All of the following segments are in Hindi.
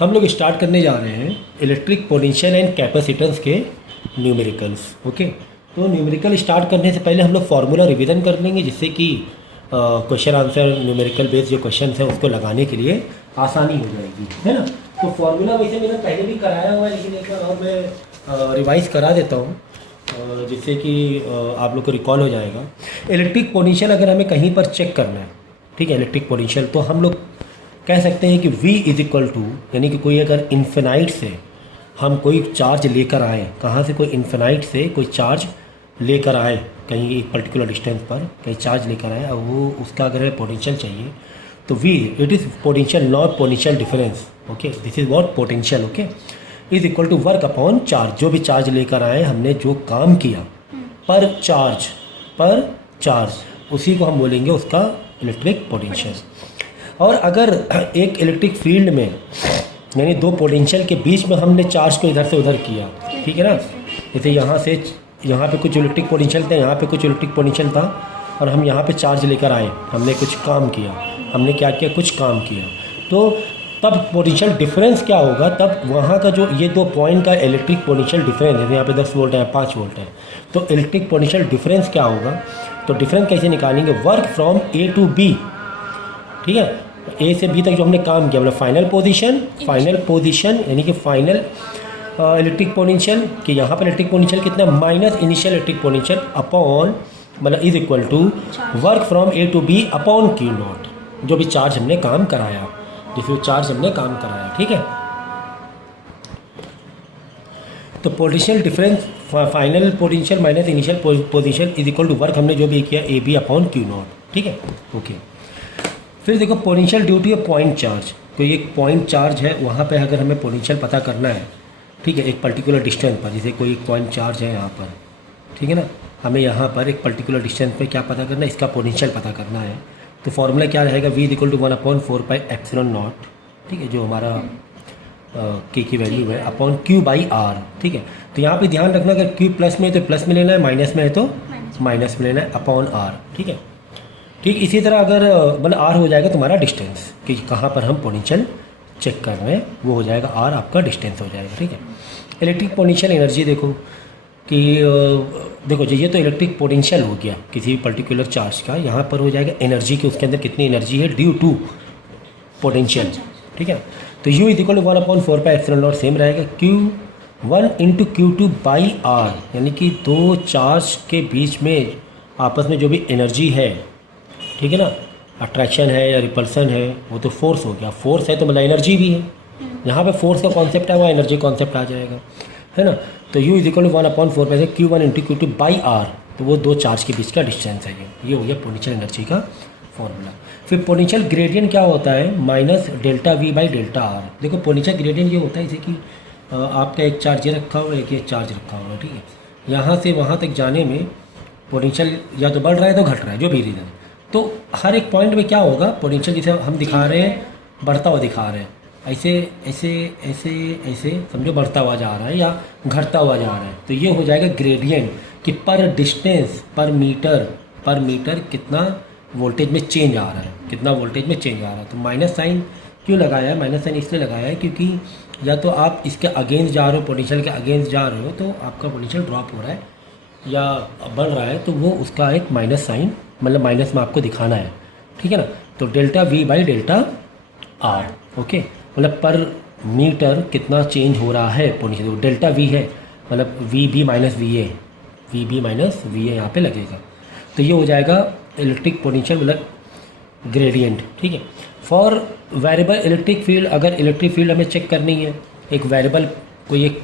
हम लोग स्टार्ट करने जा रहे हैं इलेक्ट्रिक पोटेंशियल एंड कैपेसिटेंस के न्यूमेरिकल्स। ओके, तो न्यूमेरिकल स्टार्ट करने से पहले हम लोग फार्मूला रिवीजन कर लेंगे, जिससे कि क्वेश्चन आंसर न्यूमेरिकल बेस्ड जो क्वेश्चन है उसको लगाने के लिए आसानी हो जाएगी, है ना। तो फार्मूला वैसे मैंने पहले भी कराया हुआ है, लेकिन एक बार और मैं रिवाइज करा देता हूँ, जिससे कि आप लोग को रिकॉल हो जाएगा। इलेक्ट्रिक पोटेंशियल अगर हमें कहीं पर चेक करना है, ठीक है, इलेक्ट्रिक पोटेंशियल, तो हम लोग कह सकते हैं कि V इज इक्वल टू, यानी कि कोई अगर इन्फिनाइट से हम कोई चार्ज लेकर आए, कहाँ से, कोई इन्फिनाइट से कोई चार्ज लेकर आए कहीं एक पर्टिकुलर डिस्टेंस पर कहीं चार्ज लेकर आए, और वो उसका अगर पोटेंशियल चाहिए तो V it is potential not potential difference. Okay, this is what potential. Okay, is equal to work upon charge, जो भी चार्ज लेकर आए हमने जो काम किया पर चार्ज उसी को हम बोलेंगे उसका इलेक्ट्रिक पोटेंशियल। और अगर एक इलेक्ट्रिक फील्ड में यानी दो पोटेंशियल के बीच में हमने चार्ज को इधर से उधर किया, ठीक है ना, जैसे यहाँ से यहाँ पे कुछ इलेक्ट्रिक पोटेंशियल था, यहाँ पे कुछ इलेक्ट्रिक पोटेंशियल था, और हम यहाँ पे चार्ज लेकर आए, हमने कुछ काम किया, हमने क्या किया, कुछ काम किया, तो तब पोटेंशियल डिफरेंस क्या होगा, तब वहाँ का जो ये दो पॉइंट का इलेक्ट्रिक पोटेंशियल डिफरेंस है, यहाँ पे 10 वोल्ट है, 5 वोल्ट है, तो इलेक्ट्रिक पोटेंशियल डिफरेंस क्या होगा, तो डिफरेंस कैसे निकालेंगे, work from A to B, ठीक है, ए से बी तक जो हमने काम किया, मतलब फाइनल पोजीशन यानी कि फाइनल इलेक्ट्रिक पोटेंशियल, कि यहाँ पर इलेक्ट्रिक पोटेंशियल कितना, minus initial electric potential upon, मतलब is equal to work from A to B upon Q not, जो भी चार्ज हमने काम कराया, जिस चार्ज हमने काम कराया, ठीक है। तो potential difference final potential minus initial potential is equal to work हमने जो भी किया A B upon Q naught, ठीक है। ओके, फिर देखो potential due to a point charge, कोई एक पॉइंट चार्ज है, वहाँ पे अगर हमें पोटेंशियल पता करना है, ठीक है, एक पर्टिकुलर डिस्टेंस पर, जैसे कोई एक पॉइंट चार्ज है यहाँ पर, ठीक है ना, हमें यहाँ पर एक पर्टिकुलर डिस्टेंस पे क्या पता करना है, इसका पोटेंशियल पता करना है, तो फॉर्मूला क्या रहेगा, V इज इक्वल टू 1/4πε0, ठीक है, जो हमारा K की वैल्यू है, अपॉन Q/R, ठीक है। तो यहाँ पे ध्यान रखना, अगर Q प्लस में है तो प्लस में लेना है, माइनस में है तो माइनस में लेना है, अपॉन R, ठीक है। ठीक इसी तरह अगर मतलब R हो जाएगा तुम्हारा डिस्टेंस, कि कहाँ पर हम पोटेंशियल चेक कर रहे हैं, वो हो जाएगा R, आपका डिस्टेंस हो जाएगा, ठीक है। इलेक्ट्रिक पोटेंशियल एनर्जी देखो कि देखो ये तो इलेक्ट्रिक पोटेंशियल हो गया किसी पर्टिकुलर चार्ज का, यहाँ पर हो जाएगा एनर्जी की, उसके अंदर कितनी एनर्जी है ड्यू टू पोटेंशियल, ठीक है। तो U is equal to 1/4πε0 same रहेगा, Q1 × Q2/R, यानी कि दो चार्ज के बीच में आपस में जो भी एनर्जी है, ठीक है ना, अट्रैक्शन है या रिपल्सन है, वो तो फोर्स हो गया, फोर्स है तो मतलब एनर्जी भी है, यहाँ पे फोर्स का कॉन्सेप्ट है, वहाँ एनर्जी कॉन्सेप्ट आ जाएगा, है ना। तो U is equal to 1/4 Q1 × Q2/R, तो वो दो चार्ज के बीच का डिस्टेंस है, ये हो गया पोटेंशियल एनर्जी का फॉर्मूला। फिर पोटेंशियल ग्रेडियंट क्या होता है, -ΔV/ΔR। देखो पोटेंशियल ग्रेडियंट ये होता है जैसे कि आपका एक चार्ज ये रखा हुआ है, एक चार्ज रखा हुआ है, ठीक है, यहाँ से वहाँ तक जाने में पोटेंशियल या तो बढ़ रहा है तो घट रहा है, जो भी रीज़न, तो हर एक पॉइंट में क्या होगा, पोटेंशियल जैसे हम दिखा रहे हैं बढ़ता हुआ दिखा रहे हैं, ऐसे ऐसे ऐसे ऐसे समझो बढ़ता हुआ जा रहा है या घटता हुआ जा रहा है, तो ये हो जाएगा ग्रेडियंट, कि पर डिस्टेंस पर मीटर कितना वोल्टेज में चेंज आ रहा है, कितना वोल्टेज में चेंज आ रहा है। तो माइनस साइन क्यों लगाया है, माइनस साइन इसलिए लगाया है क्योंकि या तो आप इसके अगेंस्ट जा रहे हो, पोटेंशियल के अगेंस्ट जा रहे हो, तो आपका पोटेंशियल ड्रॉप हो रहा है या बढ़ रहा है, तो वो उसका एक माइनस साइन, मतलब माइनस में आपको दिखाना है, ठीक है ना। तो ΔV/ΔR, ओके, मतलब पर मीटर कितना चेंज हो रहा है पोटेंशियल, ΔV है, मतलब VB माइनस VA यहाँ पे लगेगा, तो ये हो जाएगा इलेक्ट्रिक पोटेंशियल मतलब ग्रेडियंट, ठीक है। फॉर वेरिएबल इलेक्ट्रिक फील्ड, अगर इलेक्ट्रिक फील्ड हमें चेक करनी है, एक वेरिएबल कोई एक,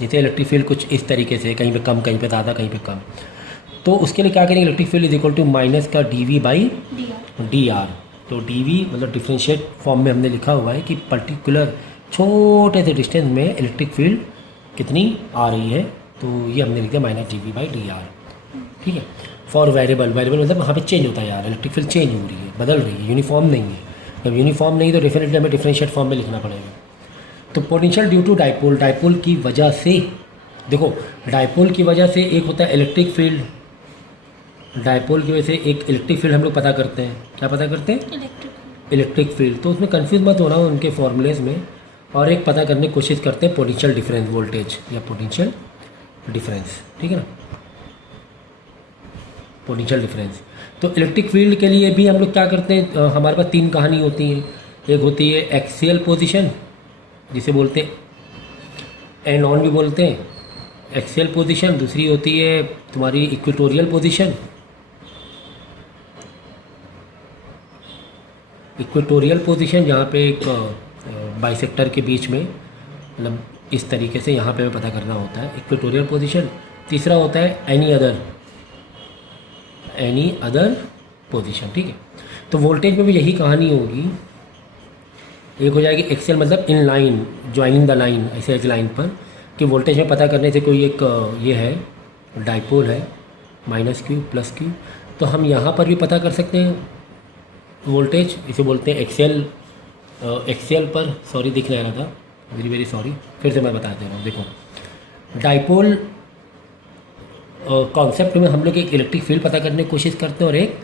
जैसे इलेक्ट्रिक फील्ड कुछ इस तरीके से, कहीं पे कम, कहीं पे ज़्यादा, कहीं पे कम, तो उसके लिए क्या करेंगे, electric field is equal to minus का dV/dr। तो dV मतलब डिफ्रेंशिएट फॉर्म में हमने लिखा हुआ है कि पर्टिकुलर छोटे से डिस्टेंस में इलेक्ट्रिक फील्ड कितनी आ रही है, तो ये हमने लिख दिया -dV/dr, ठीक है। फॉर वेरिएबल मतलब वहाँ पे चेंज होता है यार, इलेक्ट्रिक फील्ड चेंज हो रही है, बदल रही है, यूनिफॉर्म नहीं है, जब यूनिफॉर्म नहीं तो डेफिनेटली हमें डिफ्रेंशिएट फॉर्म में लिखना पड़ेगा। तो पोटेंशियल ड्यू टू डाइपोल की वजह से, देखो डाइपोल की वजह से एक होता है इलेक्ट्रिक फील्ड, डाइपोल की वजह से एक इलेक्ट्रिक फील्ड हम लोग पता करते हैं, क्या पता करते हैं, इलेक्ट्रिक फील्ड। तो उसमें कंफ्यूज मत होना उनके फॉर्मूलेज में, और एक पता करने की कोशिश करते हैं पोटेंशियल डिफरेंस वोल्टेज या पोटेंशियल डिफरेंस, ठीक है ना, पोटेंशियल डिफरेंस। तो इलेक्ट्रिक फील्ड के लिए भी हम लोग क्या करते हैं, हमारे पास तीन कहानी होती हैं। एक होती है एक्सियल पोजीशन, जिसे बोलते हैं एंड ऑन भी बोलते हैं, एक्सियल पोजीशन। दूसरी होती है तुम्हारी इक्वेटोरियल पोजीशन, इक्वेटोरियल पोजीशन जहाँ पे एक बाइसेक्टर के बीच में, मतलब इस तरीके से यहाँ पे हमें पता करना होता है, इक्वेटोरियल पोजीशन। तीसरा होता है एनी अदर पोजीशन, ठीक है। तो वोल्टेज में भी यही कहानी होगी। एक हो जाएगी एक्सियल, मतलब in line, joining the line, ऐसे एक लाइन पर, कि वोल्टेज में पता करने से कोई एक ये है डाइपोल है -q +q, तो हम यहाँ पर भी पता कर सकते हैं वोल्टेज, इसे बोलते हैं एक्सियल पर, सॉरी दिख नहीं रहा था, वेरी सॉरी, फिर से मैं बता दे रहा हूँ। देखो डाइपोल कॉन्सेप्ट में हम लोग एक इलेक्ट्रिक फील्ड पता करने की कोशिश करते हैं और एक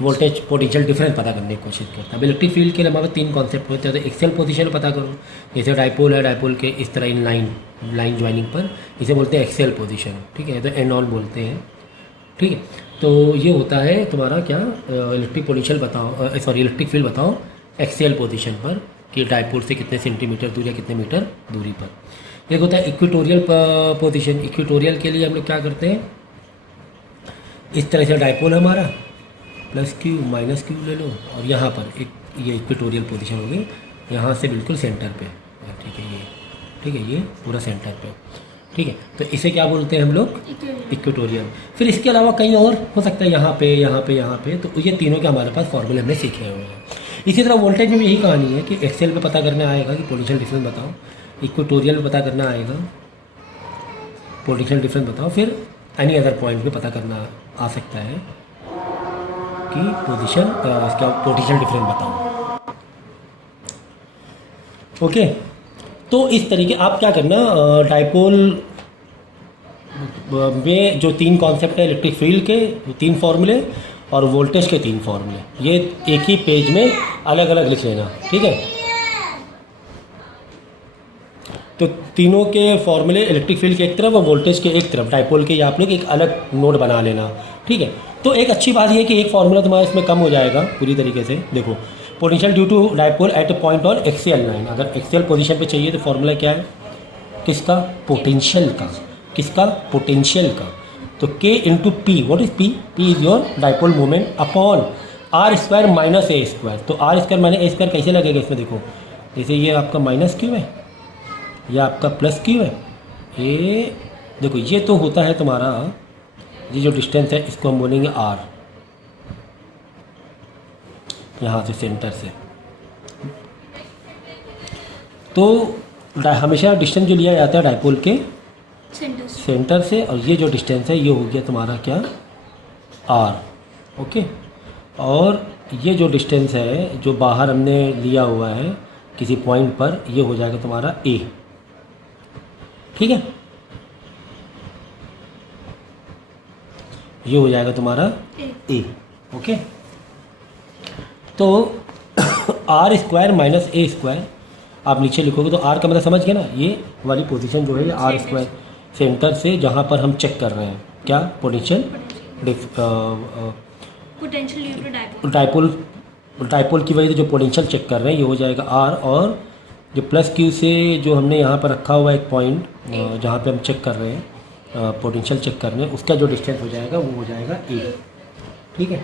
वोल्टेज पोटेंशियल डिफरेंस पता करने की कोशिश करते हैं। अब इलेक्ट्रिक फील्ड के लिए हमारे तीन कॉन्सेप्ट होते हैं। तो एक्सियल पोजीशन पता करो, जैसे डाइपोल है, डाइपोल के इस तरह इन लाइन ज्वाइनिंग पर, इसे बोलते हैं एक्सियल पोजीशन, ठीक है। तो एंड ऑन बोलते हैं, ठीक है। तो ये होता है तुम्हारा क्या, इलेक्ट्रिक पोटेंशियल बताओ, सॉरी इलेक्ट्रिक फील्ड बताओ एक्सियल पोजीशन पर, कि डाइपोल से कितने सेंटीमीटर दूर या कितने मीटर दूरी पर। एक होता है इक्वेटोरियल पोजीशन। इक्वेटोरियल के लिए हम लोग क्या करते हैं, इस तरह से डाइपोल हमारा +q -q ले लो, और यहाँ पर एक ये इक्वेटोरियल पोजीशन होगी, यहाँ से बिल्कुल सेंटर पे, ठीक है, ये पूरा सेंटर पे, ठीक है। तो इसे क्या बोलते हैं हम लोग, इक्वेटोरियल। फिर इसके अलावा कहीं और हो सकता है, यहाँ पे, तो ये तीनों के हमारे पास फॉर्मूले हमने सीखे हुए हैं। इसी तरह वोल्टेज में भी यही कहानी है कि एक्सेल पे पता करना आएगा कि पोटेंशियल डिफरेंस बताओ, इक्वेटोरियल में पता करना आएगा पोटेंशियल डिफरेंस बताओ, फिर एनी अदर पॉइंट पे पता करना आ सकता है कि इसका पोटेंशियल डिफरेंस बताओ। ओके, तो इस तरीके आप क्या करना, डाइपोल में जो तीन कॉन्सेप्ट है इलेक्ट्रिक फील्ड के, तीन फॉर्मूले, और वोल्टेज के तीन फॉर्मूले, ये एक ही पेज में अलग अलग लिख लेना, ठीक है। तो तीनों के फॉर्मूले इलेक्ट्रिक फील्ड के एक तरफ और वोल्टेज के एक तरफ, डाइपोल के, आप लोग एक अलग नोट बना लेना, ठीक है। तो एक अच्छी बात यह है कि एक फार्मूला तुम्हारा इसमें कम हो जाएगा पूरी तरीके से। देखो, potential due to dipole at a point on axial line, अगर एक्सियल पोजीशन पे चाहिए तो फार्मूला क्या है, किसका, पोटेंशियल का, किसका, पोटेंशियल का। तो K into P, what is P? P is your dipole moment upon r² - a²। तो r² - a² कैसे लगेगा इसमें, देखो जैसे ये आपका -q है, यह आपका +q है, ये देखो ये तो होता है तुम्हारा, ये जो डिस्टेंस है इसको हम बोलेंगे r, यहाँ से सेंटर से। तो हमेशा डिस्टेंस जो लिया जाता है डाइपोल के सेंटर से, और ये जो डिस्टेंस है ये हो गया तुम्हारा क्या, r, ओके। और ये जो डिस्टेंस है जो बाहर हमने लिया हुआ है किसी पॉइंट पर, ये हो जाएगा तुम्हारा a, ठीक है, ये हो जाएगा तुम्हारा a, ओके। तो r² - a² आप नीचे लिखोगे तो r का मतलब समझ गए ना, ये वाली पोजीशन जो है ये r² सेंटर से, जहाँ पर हम चेक कर रहे हैं क्या, पोटेंशियल डाइपोल की वजह से जो पोटेंशियल चेक कर रहे हैं, ये हो जाएगा r, और जो +q से जो हमने यहाँ पर रखा हुआ एक पॉइंट जहाँ पे हम चेक कर रहे हैं, पोटेंशियल चेक करने, उसका जो डिस्टेंस हो जाएगा वो हो जाएगा a, ठीक है।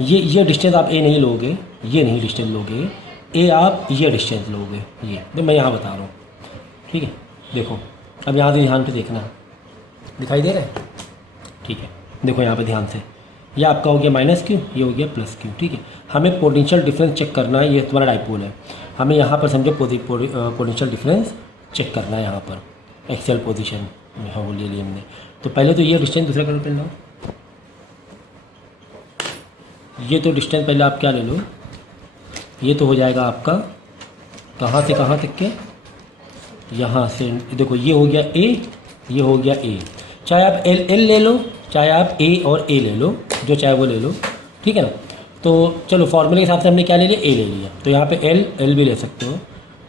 ये डिस्टेंस आप a नहीं लोगे, ये नहीं डिस्टेंस लोगे, a आप ये डिस्टेंस लोगे, ये तो मैं यहाँ बता रहा हूँ, ठीक है। देखो अब यहाँ से ध्यान पे देखना, दिखाई दे रहा है, ठीक है। देखो यहाँ पे ध्यान से, ये आपका हो गया -q, ये हो गया +q, ठीक है। हमें पोटेंशियल डिफरेंस चेक करना है, ये तुम्हारा डाइपोल है, हमें यहाँ पर समझो पोटेंशियल डिफरेंस चेक करना है, यहाँ पर एक्सियल पोजीशन में हाँ वो ले लिया हमने। तो पहले तो ये डिस्टेंस दूसरा कलर पे लो, ये तो डिस्टेंस पहले आप क्या ले लो, ये तो हो जाएगा आपका कहाँ से कहाँ तक के, यहाँ से, देखो ये हो गया a, ये हो गया a, चाहे आप l ले लो, चाहे आप a और a ले लो, जो चाहे वो ले लो, ठीक है ना। तो चलो फॉर्मूले के हिसाब से हमने क्या ले लिया, ए ले लिया, तो यहाँ पे एल भी ले सकते हो।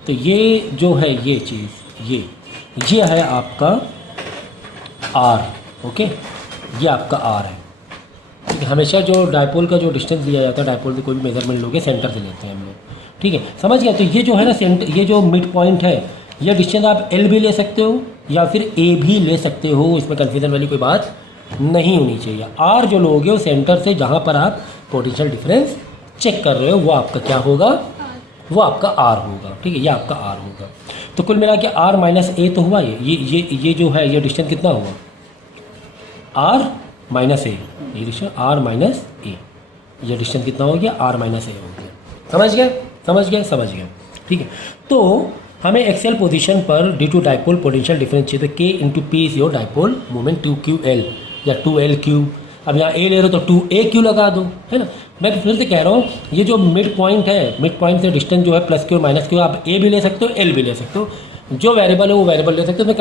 तो ये जो है ये चीज़ ये है आपका आर, ओके, ये आपका आर है। ठीक है, हमेशा जो डायपोल का जो डिस्टेंस लिया जाता है, डायपोल से कोई भी मेजरमेंट लोगे सेंटर से लेते हैं हम लोग, ठीक है, समझ गया। तो ये जो है ना सेंटर, ये जो मिड पॉइंट है, ये डिस्टेंस आप एल भी ले सकते हो या फिर ए भी ले सकते हो, इसमें कन्फ्यूजन वाली कोई बात नहीं होनी चाहिए। आर जो लोगे वो सेंटर से जहाँ पर आप पोटेंशियल डिफरेंस चेक कर रहे हो वो आपका क्या होगा, वो आपका आर होगा, ठीक है, ये आपका आर होगा। तो कुल मिला के आर माइनस ए तो हुआ ये जो है ये डिस्टेंस कितना हुआ, आर माइनस ए, ये डिस्टेंस आर माइनस ए, ये डिस्टेंस कितना हो गया, आर माइनस ए हो गया। समझ गए, समझ गए, समझ गए, ठीक है। तो हमें एक्सेल पोजीशन पर due to dipole potential difference चाहिए, तो K into P is your dipole moment 2ql या 2lq। अब यहाँ ए ले रहे हो तो 2aq लगा दो, है ना। मैं फिर से कह रहा हूँ, ये जो मिड पॉइंट है, मिड पॉइंट से डिस्टेंस जो है प्लस क्यू माइनस क्यू, आप ए भी ले सकते हो एल भी ले सकते हो, जो वेरिएबल है वो वेरिएबल ले सकते हो। मैं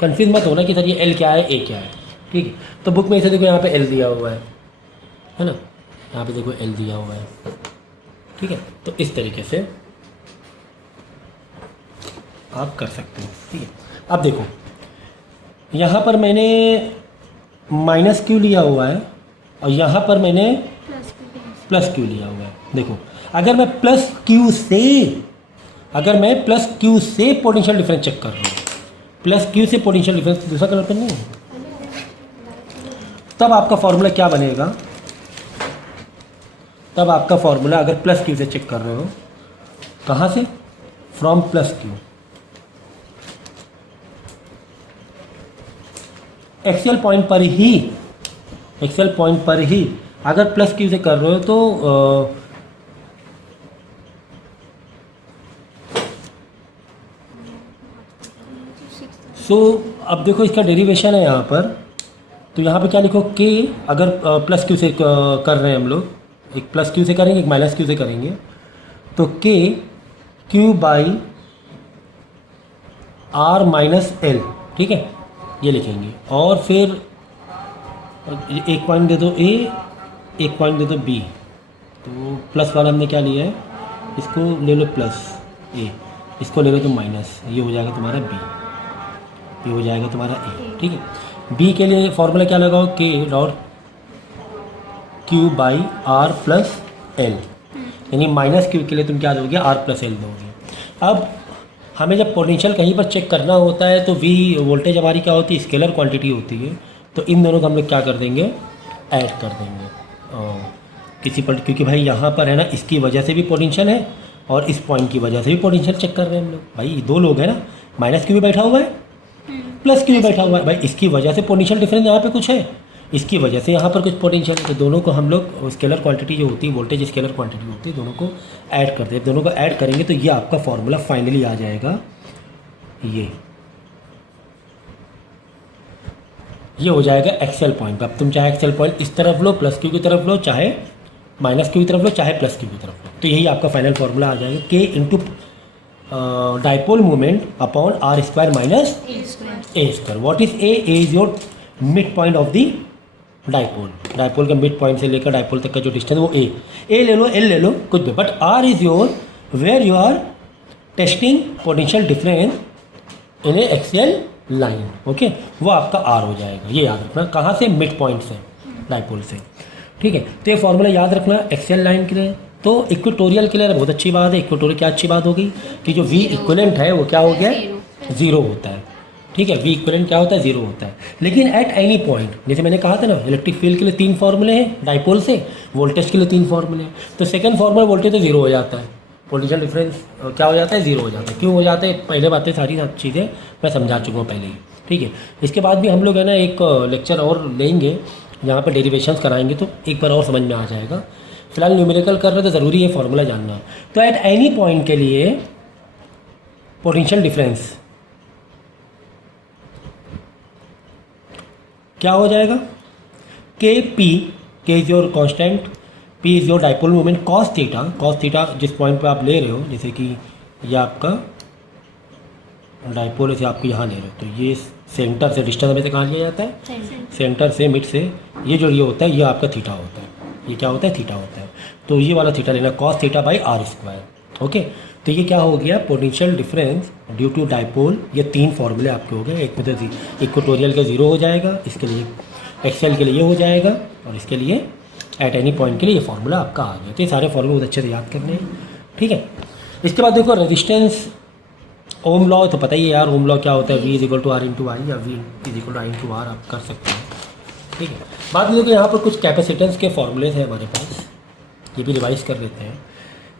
कन्फ्यूज मत होना कि सर ये एल क्या है ए क्या है, ठीक है। तो बुक में इसे देखो यहाँ पे एल दिया हुआ है ना, यहाँ पे देखो एल दिया हुआ है, ठीक है। तो इस तरीके से आप कर सकते हो, ठीक है। अब देखो यहाँ पर मैंने माइनस क्यू लिया हुआ है और यहाँ पर मैंने प्लस क्यू लिया हुआ है। देखो अगर मैं प्लस क्यू से पोटेंशियल डिफरेंस चेक कर रहा हूँ, प्लस क्यू से पोटेंशियल डिफरेंस दूसरा कलर पर नहीं है, तब आपका फॉर्मूला क्या बनेगा, तब आपका फॉर्मूला अगर प्लस क्यू से चेक कर रहे हो, कहाँ से, from plus Q. Excel point पर ही अगर प्लस क्यू से कर रहे हो तो अब देखो इसका डेरिवेशन है यहाँ पर, तो यहाँ पे क्या लिखो, के अगर प्लस क्यू से कर रहे हैं हम लोग, एक प्लस क्यू से करेंगे एक माइनस क्यू से करेंगे, तो K Q by R minus L, ठीक है, ये लिखेंगे। और फिर एक पॉइंट दे दो ए, एक पॉइंट दे दो बी, तो प्लस वाला हमने क्या लिया है, इसको ले लो प्लस ए, इसको ले लो तो माइनस, ये हो जाएगा तुम्हारा बी, ये हो जाएगा तुम्हारा ए, ठीक है। बी के लिए फॉर्मूला क्या लगाओ, K dot Q by R plus L, यानी माइनस क्यू के लिए तुम क्या दोगे, आर प्लस एल दोगे। अब हमें जब पोटेंशियल कहीं पर चेक करना होता है तो वी वोल्टेज हमारी क्या होती है, स्केलर क्वांटिटी होती है, तो इन दोनों को हम लोग क्या कर देंगे, ऐड कर देंगे किसी पर, क्योंकि भाई यहाँ पर है ना, इसकी वजह से भी पोटेंशियल है और इस पॉइंट की वजह से भी पोटेंशियल चेक कर रहे हैं हम लोग। भाई दो लोग हैं ना, माइनस क्यू भी बैठा हुआ है प्लस क्यू भी बैठा हुआ है, भाई इसकी वजह से पोटेंशियल डिफरेंस यहाँ पे कुछ है, इसकी वजह से यहाँ पर कुछ पोटेंशियल है, तो दोनों को हम लोग स्केलर क्वांटिटी जो होती है, वोल्टेज स्केलर क्वांटिटी होती है, दोनों को ऐड करते हैं। दोनों को ऐड करेंगे तो ये आपका फॉर्मूला फाइनली आ जाएगा, ये हो जाएगा एक्सेल पॉइंट। अब तुम चाहे एक्सेल पॉइंट इस तरफ लो, प्लस क्यू की तरफ लो, चाहे माइनस क्यू की तरफ लो, चाहे प्लस क्यू की तरफ लो, तो यही आपका फाइनल फॉर्मूला आ जाएगा, K into dipole moment upon R square minus A square. What is A is your midpoint of the dipole, dipole का मिड पॉइंट से लेकर डायपोल तक का जो डिस्टेंस वो ए ले लो, एल ले लो, कुछ भी, but R is your where you are testing potential difference in a axial line, okay, वो आपका आर हो जाएगा। ये याद रखना, कहाँ से, मिड पॉइंट से, डायपोल से, ठीक है। तो ये फॉर्मूला याद रखना एक्सेल लाइन के लिए। तो इक्वेटोरियल के लिए बहुत अच्छी बात है, इक्वेटोरियल क्या अच्छी बात हो गई कि जो वी इक्विवेलेंट है वो क्या हो गया, ज़ीरो होता है, ठीक है, वी इक्विवेलेंट क्या होता है, ज़ीरो होता है। लेकिन एट एनी पॉइंट, जैसे मैंने कहा था ना, इलेक्ट्रिक फील्ड के लिए 3 फॉर्मूले हैं, डायपोल से वोल्टेज के लिए 3 फॉर्मूले हैं, तो सेकंड फॉर्मूला वोल्टेज तो ज़ीरो हो जाता है, पोटेंशियल डिफरेंस क्या हो जाता है, ज़ीरो हो जाता है। क्यों हो जाता है, पहले बातें सारी चीज़ें मैं समझा चुका हूँ पहले ही, ठीक है। इसके बाद भी हम लोग है ना एक लेक्चर और लेंगे जहाँ पर डेरिवेशंस कराएंगे, तो एक बार और समझ में आ जाएगा। फिलहाल न्यूमेरिकल कर रहे तो ज़रूरी है फॉर्मूला जानना। तो एट एनी पॉइंट के लिए पोटेंशियल डिफरेंस क्या हो जाएगा, के पी, के is your constant, P is your dipole moment, cos theta जिस पॉइंट पे आप ले रहे हो, जैसे कि ये आपका डायपोल से आपको यहाँ ले रहे हो, तो ये सेंटर से डिस्टेंस हमें से कहाँ लिया जाता है, सेंटर से मिड से, ये जो ये होता है ये आपका थीटा होता है, ये क्या होता है, थीटा होता है। तो ये वाला थीटा लेना, cos theta by R square. Okay, तो ये क्या हो गया, potential difference due to dipole. ये 3 फॉर्मूले आपके हो गए। एक में तो इक्वेटोरियल का 0 हो जाएगा, इसके लिए एक्सेल के लिए ये हो जाएगा, और इसके लिए एट एनी पॉइंट के लिए ये फार्मूला आपका आ गया। तो ये सारे फॉर्मूले बहुत अच्छे से याद करने हैं, ठीक है। इसके बाद देखो रेजिस्टेंस, ओम लॉ तो पता ही है यार, ओम लॉ क्या होता है, V is equal to R into I, या V is equal to I into R, आप कर सकते हैं, ठीक है। बाद में देखो यहाँ पर कुछ कैपेसिटेंस के फॉर्मूलेज हैं हमारे पास, ये भी रिवाइज कर लेते हैं।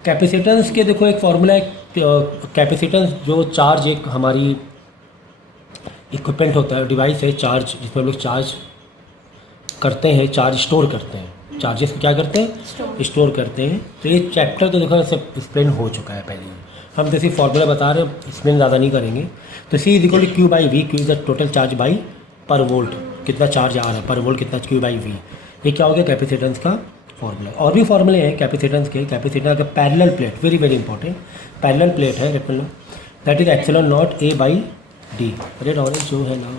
कैपेसिटेंस के देखो एक फॉर्मूला है, कैपेसिटेंस जो चार्ज एक हमारी इक्विपमेंट होता है, डिवाइस है चार्ज, जिसमें हम लोग चार्ज करते हैं, चार्ज स्टोर करते हैं, चार्जेस क्या करते हैं, स्टोर करते हैं। तो ये चैप्टर तो देखो सब एक्सप्लेन हो चुका है पहले, हम तो सिर्फ फॉर्मूला बता रहे हैं, एक्सप्लेन ज़्यादा नहीं करेंगे। तो C is equal to Q by V, Q is the total charge by per volt, कितना चार्ज आ रहा है पर वोल्ट कितना, Q बाई वी। ये क्या हो गया कैपेसिटेंस का फॉर्मूला। और भी फॉर्मूले हैं कैपेसिटेंस के, कैपेसिटेंस का parallel plate, very very important, parallel plate है rectangular, that is epsilon not A by D, red orange जो है ना,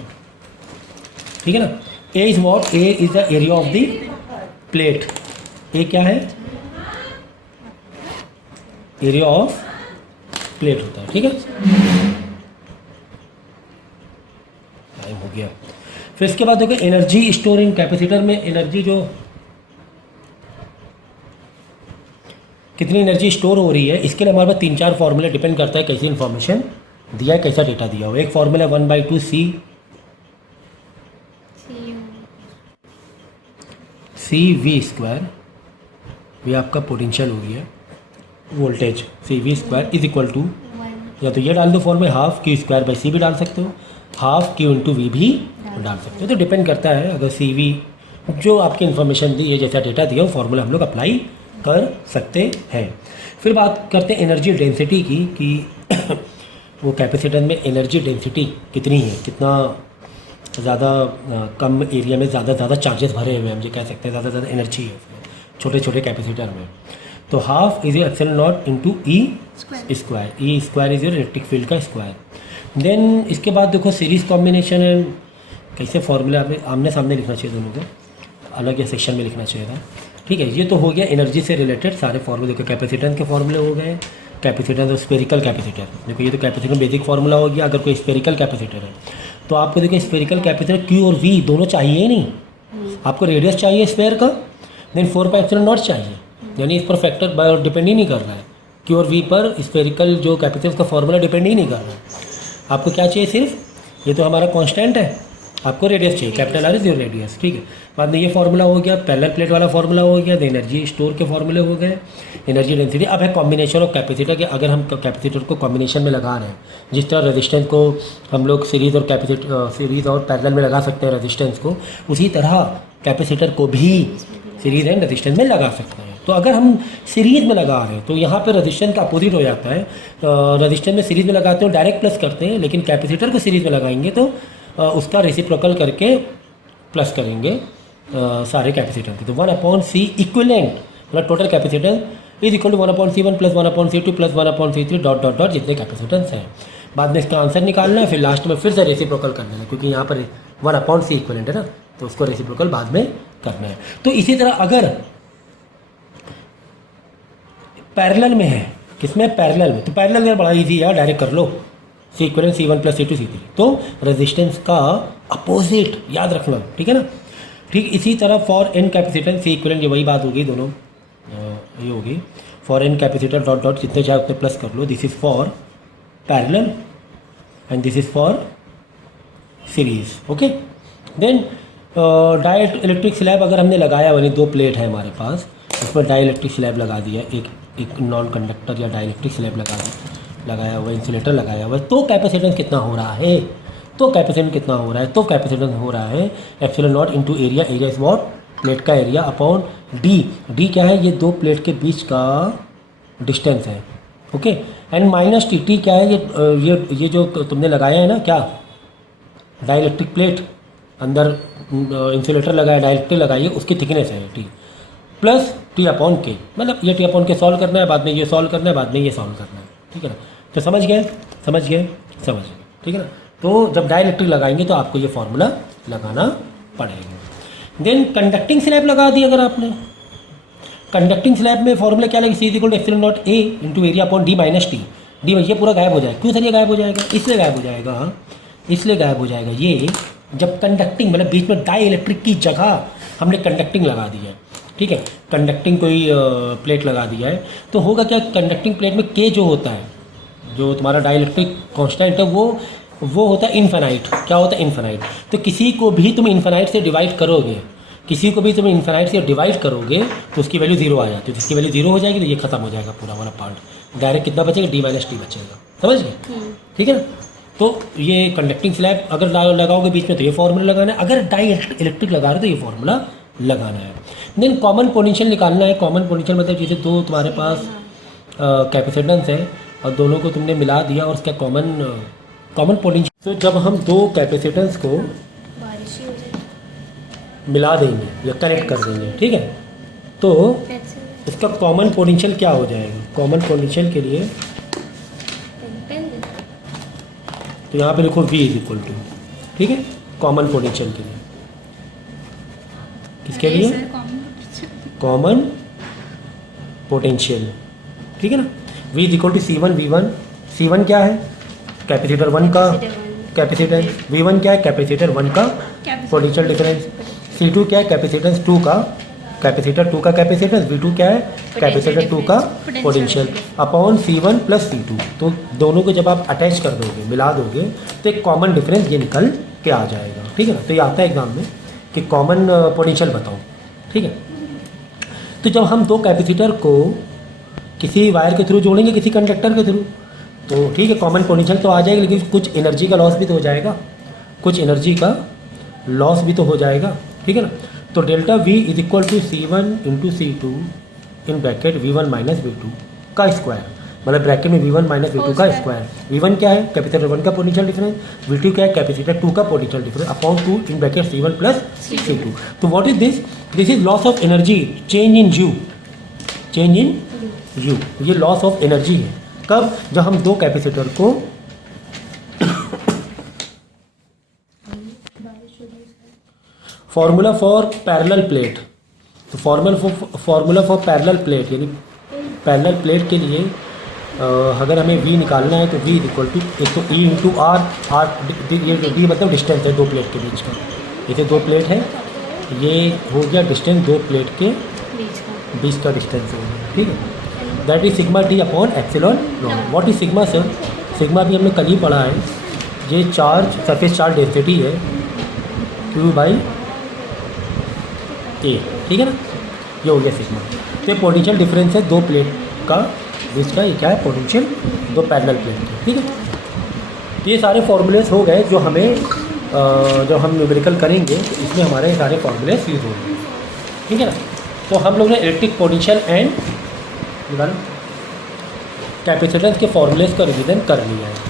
ठीक है ना। A is what, A is the area of the plate, A क्या है, एरिया ऑफ प्लेट होता है, ठीक है। टाइम हो गया। फिर इसके बाद देखो एनर्जी स्टोर इन कैपेसिटर में, एनर्जी जो कितनी एनर्जी स्टोर हो रही है, इसके लिए हमारे पास 3-4 फॉर्मूले, डिपेंड करता है कैसी इन्फॉर्मेशन दिया है, कैसा डेटा दिया हो। एक फॉर्मूला 1/2 सी वी स्क्वायर, ये आपका पोटेंशियल हो गया, voltage CV square is equal to, या तो ये डाल दो फॉर्म में half Q square by C भी डाल सकते हो, हाफ Q इंटू वी भी डाल सकते हो। तो डिपेंड करता है, अगर CV जो आपकी इन्फॉर्मेशन दी है, जैसा डेटा दिया वो फॉर्मूला हम लोग अप्लाई कर सकते हैं। फिर बात करते हैं एनर्जी डेंसिटी की, कि वो कैपेसिटर में एनर्जी डेंसिटी कितनी है, कितना ज़्यादा कम एरिया में ज़्यादा चार्जेस भरे हुए हैं, हम ये कह सकते हैं ज़्यादा एनर्जी है उसमें, छोटे छोटे कैपेसिटर में। तो half is epsilon not into E square, E square is electric field का स्क्वायर। देन इसके बाद देखो सीरीज कॉम्बिनेशन है, कैसे फॉर्मूला आमने सामने लिखना चाहिए दोनों को, अलग या सेक्शन में लिखना चाहिए था, ठीक है। ये तो हो गया एनर्जी से रिलेटेड सारे फॉर्मूले, देखो कैपेसिटेंस के फॉर्मूले हो गए, कैपेसिटेंस और स्पेरिकल कैपेसिटर, देखो ये तो कैपेसिटर बेसिक फार्मूला हो गया। अगर कोई स्पेरिकल कैपेसिटर है तो आपको देखो स्पेरिकल कैपेसिटर Q और V दोनों चाहिए ही नहीं, आपको रेडियस चाहिए स्पेयर का, देन 4πε0 चाहिए, यानी इस पर फैक्टर डिपेंड ही नहीं कर रहा है, Q और V पर स्पेरिकल जो कैपेसिटर का फॉर्मूला डिपेंड ही नहीं कर रहा है। आपको क्या चाहिए, सिर्फ ये तो हमारा कांस्टेंट है, आपको रेडियस चाहिए, capital R is your radius, ठीक है। बाद में ये फार्मूला हो गया, पैरेलल प्लेट वाला फार्मूला हो गया, एनर्जी स्टोर के फार्मूले हो गए, एनर्जी डेंसिटी। अब है कॉम्बिनेशन ऑफ कैपेसिटर के, अगर हम कैपेसिटर को कॉम्बिनेशन में लगा रहे हैं, जिस तरह रेजिस्टेंस को हम लोग सीरीज़ और सीरीज़ और पैरेलल में लगा सकते हैं रेजिस्टेंस को, उसी तरह कैपेसिटर को भी सीरीज़ एंड रेजिस्टेंस में लगा सकते हैं। तो अगर हम सीरीज़ में लगा रहे हैं तो यहाँ पर रेजिस्टेंस का अपोजिट हो जाता है, रेजिस्टेंस में सीरीज़ में लगाते हैं डायरेक्ट प्लस करते हैं, लेकिन कैपेसिटर को सीरीज़ में लगाएंगे तो उसका रेसिप्रोकल करके प्लस करेंगे सारे कैपेसिटेंस की। तो 1/C इक्विवेलेंट मतलब total capacitance is equal to 1/C1 plus 1/C2 plus 1/C3 dot dot dot जितने कैपेसिटेंस हैं। बाद में इसका आंसर निकालना है, फिर लास्ट में फिर से रेसिप्रोकल करना है, क्योंकि यहाँ पर 1/C इक्विवेलेंट है ना, तो उसको रेसिप्रोकल बाद में करना है। तो इसी तरह अगर पैरेलल में है, किसमें, पैरेलल में, तो पैरेलल में बड़ा ईजी है, डायरेक्ट कर लो, C equivalent C1 plus C2 C3, तो रेजिस्टेंस का अपोजिट याद रखना, ठीक है ना। ठीक इसी तरह for n capacitance C equivalent, ये वही बात होगी, दोनों ये होगी, for n capacitor dot dot जितने चाहे उतने प्लस कर लो, this is for parallel and this is for series, okay. Then dielectric slab अगर हमने लगाया, यानी 2 प्लेट है हमारे पास, उसमें डाई इलेक्ट्रिक स्लैब लगा दिया, एक नॉन कंडक्टर या डाई इलेक्ट्रिक स्लैब लगाया हुआ, इंसुलेटर लगाया हुआ है, तो कैपेसिटेंस कितना हो रहा है, तो कैपेसिटेंस कितना हो रहा है, तो कैपेसिटेंस हो रहा है epsilon not into area, area is what, plate का एरिया अपॉन डी, डी क्या है, ये 2 प्लेट के बीच का डिस्टेंस है, okay. And minus T, T क्या है, ये जो तुमने लगाया है ना, क्या डाई इलेक्ट्रिक प्लेट अंदर इंसुलेटर लगाया, डाई इलेक्ट्रिक लगाई है, उसकी थिकनेस है टी, प्लस टी अपॉन के, मतलब ये टी अपॉन के सॉल्व करना है, बाद में ये सॉल्व करना है, बाद में ये सॉल्व करना है, ठीक है ना। तो समझ गए, ठीक है ना। तो जब डाई इलेक्ट्रिक लगाएंगे तो आपको ये फार्मूला लगाना पड़ेगा। देन कंडक्टिंग स्लैब लगा दी अगर आपने, कंडक्टिंग स्लैब में फॉर्मूला क्या लगे, C is equal to epsilon not A into area upon D minus T. D ये पूरा गायब हो जाएगा। क्यों सर ये गायब हो जाएगा? इसलिए गायब हो जाएगा, इसलिए गायब हो जाएगा ये जब कंडक्टिंग मतलब बीच में डाई इलेक्ट्रिक की जगह हमने कंडक्टिंग लगा दी है, ठीक है, कंडक्टिंग कोई प्लेट लगा दिया है, तो होगा क्या, कंडक्टिंग प्लेट में के जो होता है, जो तुम्हारा डाई इलेक्ट्रिक कॉन्स्टेंट है वो होता है इन्फिनाइट। क्या होता है? इन्फिनाइट। तो किसी को भी तुम इन्फिनाइट से डिवाइड करोगे, किसी को भी तुम इन्फिनाइट से डिवाइड करोगे तो उसकी वैल्यू जीरो आ जाती है। जिसकी वैल्यू जीरो हो जाएगी तो ये खत्म हो जाएगा पूरा वाला पार्ट। डायरेक्ट कितना बचेगा? डी माइनस टी बचेगा। समझ गए? ठीक है ना। तो ये कंडक्टिंग स्लैब अगर लगाओगे बीच में तो ये फॉर्मूला लगाना है, अगर डाई इलेक्ट्रिक लगा रहे हो तो ये फॉर्मूला लगाना है। देन कॉमन पोटेंशियल निकालना है। कॉमन पोटेंशियल मतलब जैसे दो तुम्हारे पास कैपेसिटेंस है और दोनों को तुमने मिला दिया और उसका कॉमन पोटेंशियल। तो जब हम दो कैपेसिटेंस को मिला देंगे या कनेक्ट कर देंगे, ठीक है, तो इसका कॉमन पोटेंशियल क्या हो जाएगा? कॉमन पोटेंशियल के लिए तो यहाँ पे लिखो V इज इक्वल टू, ठीक है, कॉमन पोटेंशियल के लिए। किसके लिए? कॉमन पोटेंशियल, ठीक है ना। V is equal to C1 V1। C1 क्या है? कैपेसिटर 1 का कैपेसिटेंस। V1 क्या है? कैपेसिटर 1 का पोटेंशियल डिफरेंस। C2 क्या है? कैपेसिटेंस 2 का कैपेसिटर 2 का कैपेसिटेंस। V2 क्या है? कैपेसिटर 2 का potential upon C1 plus C2। तो दोनों को जब आप अटैच कर दोगे, मिला दोगे, तो एक कॉमन डिफरेंस ये निकल के आ जाएगा, ठीक है ना। तो ये आता है एग्जाम में कि कॉमन पोटेंशियल बताओ, ठीक है। तो जब हम दो कैपेसिटर को किसी वायर के थ्रू जोड़ेंगे, किसी कंडक्टर के थ्रू, तो ठीक है कॉमन पोटेंशियल तो आ जाएगा, लेकिन कुछ एनर्जी का लॉस भी तो हो जाएगा, कुछ एनर्जी का लॉस भी तो हो जाएगा, ठीक है ना। तो delta V is equal to C1 into C2 in bracket V1 minus V2 का स्क्वायर, मतलब ब्रैकेट में V1 माइनस V2 का स्क्वायर। V1 क्या है? कैपेसिटर 1 का पोटेंशियल डिफरेंस। V2 क्या है? कैपेसिटर 2 का potential difference upon 2 in bracket C1 plus C2। तो what is this? This is loss of energy, change in U, change in U। ये लॉस ऑफ एनर्जी है। कब? जब हम दो कैपेसिटर को फॉर्मूला फॉर पैरेलल प्लेट, तो फॉर्मूला फॉर पैरेलल प्लेट यानी पैरेलल प्लेट के लिए अगर हमें V निकालना है तो V इज इक्वल टू एक तो E इंटू आर, ये D मतलब डिस्टेंस है दो प्लेट के बीच का। जैसे दो प्लेट है, ये हो गया डिस्टेंस दो प्लेट के बीच का डिस्टेंस हो गया, ठीक है। That is sigma D upon epsilon not. What is sigma sir? Sigma भी हमने कल ही पढ़ा है, ये चार्ज सरफेस चार्ज डेंसिटी है Q बाई A, ठीक है ना। ये हो गया सिग्मा। तो ये पोटेंशियल डिफरेंस है दो प्लेट का बीच का। ये क्या है? पोटेंशियल दो पैरेलल प्लेट का, ठीक है। तो ये सारे फॉर्मूलेस हो गए जो हमें जब हम न्यूमेरिकल करेंगे तो इसमें हमारे सारे फॉर्मूलेस यूज होंगे, ठीक है ना। तो हम लोग ने इलेक्ट्रिक पोटेंशियल एंड कैपेसिटेंस के फॉर्मूलेस का रिवीजन कर लिया है।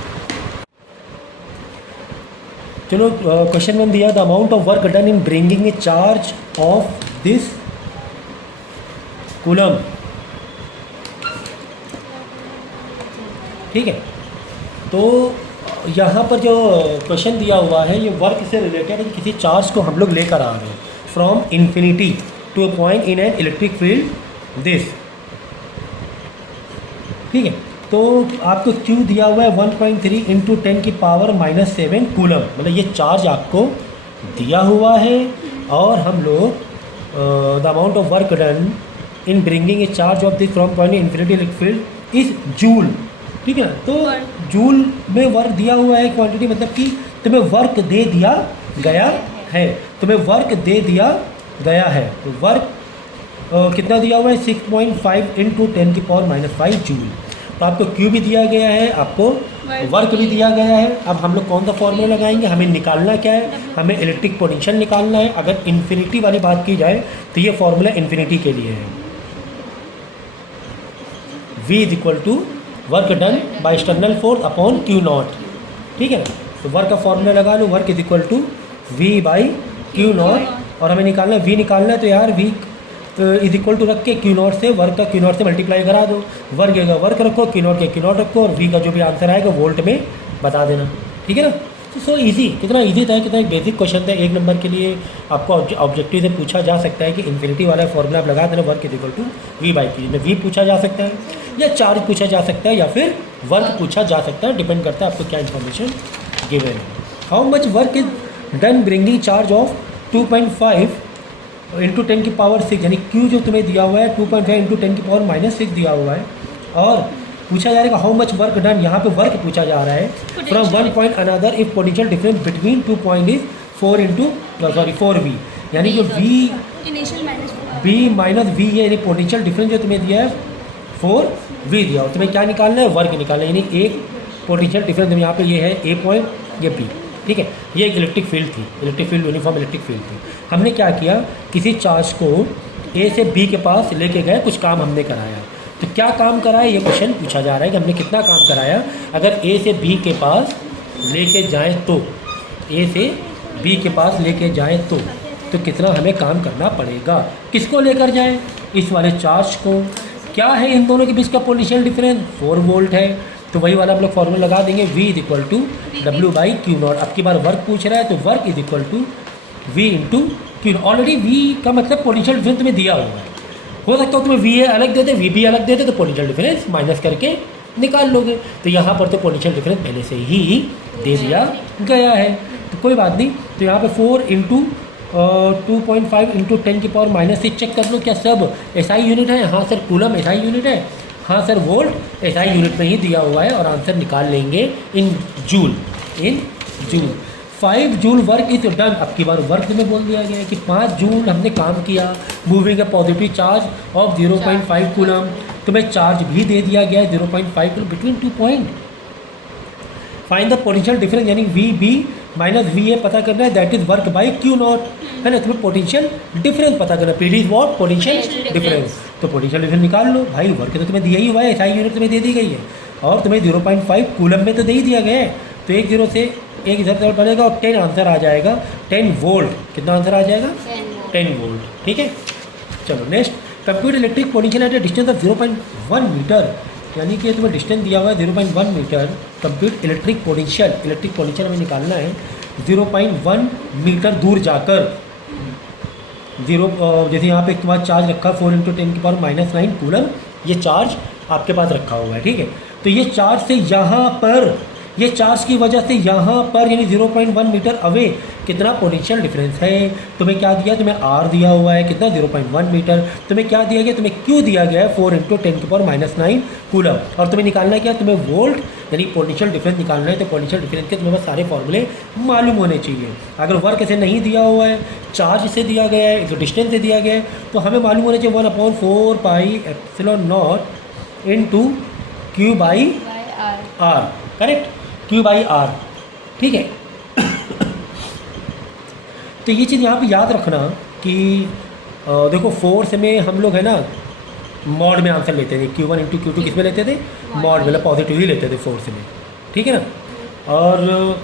चलो क्वेश्चन 1 दिया, the amount of work done in bringing a charge of this coulomb, ठीक है। तो यहाँ पर जो क्वेश्चन दिया हुआ है ये वर्क से रिलेटेड है कि किसी चार्ज को हम लोग लेकर आ रहे हैं from infinity to a point in an electric field this, ठीक है। तो आपको Q दिया हुआ है 1.3 इंटू 10 की पावर -7 कूलम, मतलब ये चार्ज आपको दिया हुआ है और हम लोग the amount of work done in bringing a charge of this from point infinity electric field is joule, ठीक है। तो जूल में वर्क दिया हुआ है क्वांटिटी, मतलब कि तुम्हें वर्क दे दिया गया है, तुम्हें वर्क दे दिया गया है। तो वर्क कितना दिया हुआ है? 6.5 इंटू 10 की पावर -5 जूल। तो आपको Q भी दिया गया है, आपको वर्क भी दिया गया है। अब हम लोग कौन सा फॉर्मूला लगाएंगे? हमें निकालना क्या है? हमें इलेक्ट्रिक पोटेंशियल निकालना है। अगर इन्फिनिटी वाली बात की जाए तो ये फॉर्मूला इन्फिनिटी के लिए है। V is equal to work done by external force upon Q not, ठीक है। तो वर्क का फॉर्मूला लगा लो, work is equal to V by Q not. और हमें निकालना है V निकालना है, तो यार V इज इक्वल टू रख के Q नॉट से वर्क का Q नॉट से मल्टीप्लाई करा दो। वर्क का वर्क रखो, Q नॉट के Q नॉट रखो और V का जो भी आंसर आएगा वोल्ट में बता देना, ठीक है ना। तो सो इजी, कितना इजी था, कितना एक बेसिक क्वेश्चन था, 1 नंबर के लिए आपको ऑब्जेक्टिव से पूछा जा सकता है कि इन्फिनिटी वाला फॉर्मूला आप लगा देना, work is equal to V by Q. V पूछा जा सकता है या चार्ज पूछा जा सकता है या फिर वर्क पूछा जा सकता है, डिपेंड करता है आपको क्या इन्फॉर्मेशन गिवन है। How much work is done bringing charge of 2.5 into 10 की पावर 6, यानी क्यू जो तुम्हें दिया हुआ है 2.5 इंटू 10 की पावर -6 दिया हुआ है, और पूछा जा रहा है हाउ मच वर्क डन, यहाँ पे वर्क पूछा जा रहा है from one point another if potential difference between 2 point is 4V, यानी जो V माइनस वी है, यानी पोटेंशियल डिफरेंस जो तुम्हें दिया है 4V दिया, और तुम्हें क्या निकालना है, वर्क निकालना है, यानी एक पोटेंशियल डिफरेंस यहाँ पे ये है A पॉइंट, ये B, ठीक है। ये एक इलेक्ट्रिक फील्ड थी, electric field uniform electric field थी। हमने क्या किया, किसी चार्ज को A से B के पास लेके गए, कुछ काम हमने कराया। तो क्या काम कराया, ये क्वेश्चन पूछा जा रहा है कि हमने कितना काम कराया। अगर A से B के पास लेके जाएं तो, A से B के पास लेके जाएं तो कितना हमें काम करना पड़ेगा। किसको लेकर जाएं, इस वाले चार्ज को। क्या है इन दोनों के बीच का पोटेंशियल डिफरेंस, 4 वोल्ट है, तो वही वाला हम लोग फॉर्मूला लगा देंगे, V is equal to W by Q not. अब की बार वर्क पूछ रहा है तो work is equal to V into Q. Already V का मतलब पोटेंशियल डिफरेंस तुम्हें दिया हुआ है, हो सकता है तुम्हें VA अलग देते, VB अलग देते, तो पोटेंशियल डिफरेंस माइनस करके निकाल लोगे। तो यहाँ पर तो पोटेंशियल डिफरेंस पहले से ही दे दिया गया है, तो कोई बात नहीं। तो यहाँ पे 4 इंटू 2.5 इंटू 10 की पावर -6 चेक कर लो, क्या सब SI यूनिट है। हाँ सर, कूलम SI यूनिट है, हाँ सर, वोल्ट SI यूनिट में ही दिया हुआ है, और आंसर निकाल लेंगे in joule. 5 joule work is done. अब की बार वर्क में बोल दिया गया है कि 5 जूल हमने काम किया, moving A positive charge of 0.5 coulomb. तुम्हें चार्ज भी दे दिया गया है 0.5 coulomb between 2 point. Find the potential difference, यानी VB माइनस VA पता करना है, that is work by Q not, है ना। तुम्हें पोटेंशियल डिफरेंस पता करना है, PD is what, potential difference. तो पोटेंशियल डिफरेंस निकाल लो भाई, वर्क तो तुम्हें दिया ही हुआ है, SI यूनिट तुम्हें दे दी गई है, और तुम्हें 0.5 कूलम में तो दे ही दिया गया है। तो 1 0 से 1 इधर बनेगा, और 10 आंसर आ जाएगा, 10 वोल्ट। कितना आंसर आ जाएगा, 10 वोल्ट, ठीक है। चलो next, compute electric potential at a distance of 0.1 metre, यानी कि तुम्हें डिस्टेंस दिया हुआ है 0.1 मीटर। कंप्यूट इलेक्ट्रिक पोटेंशियल हमें निकालना है 0.1 मीटर दूर जाकर। जैसे यहाँ पे तुम्हारा चार्ज रखा 4 इंटू 10 की पावर -9 कूलम, ये चार्ज आपके पास रखा हुआ है, ठीक है। तो ये चार्ज से यहाँ पर, ये चार्ज की वजह से यहाँ पर, यानी 0.1 मीटर अवे कितना पोटेंशियल डिफरेंस है। तुम्हें क्या दिया, तुम्हें R दिया हुआ है कितना, 0.1 मीटर। तुम्हें क्या दिया गया, तुम्हें Q दिया गया है 4 इंटू 10 की पावर -9 कूलम, और तुम्हें निकालना है क्या, तुम्हें वोल्ट यानी पोटेंशियल डिफरेंस निकालना है। तो पोटेंशियल डिफरेंस के तुम्हें बस सारे फॉर्मूले मालूम होने चाहिए। अगर वर्क ऐसे नहीं दिया हुआ है, चार्ज से दिया गया है, तो डिस्टेंस से दिया गया है, तो हमें मालूम होना चाहिए 1/4 pi epsilon not into Q by R, correct, Q by R, ठीक है। तो ये चीज़ यहाँ पे याद रखना कि देखो फोर्स में हम लोग है ना मॉड में आंसर लेते थे, Q1 इंटू Q2 किस में लेते थे, मॉड मतलब पॉजिटिव ही लेते थे फोर्स में, ठीक है ना। और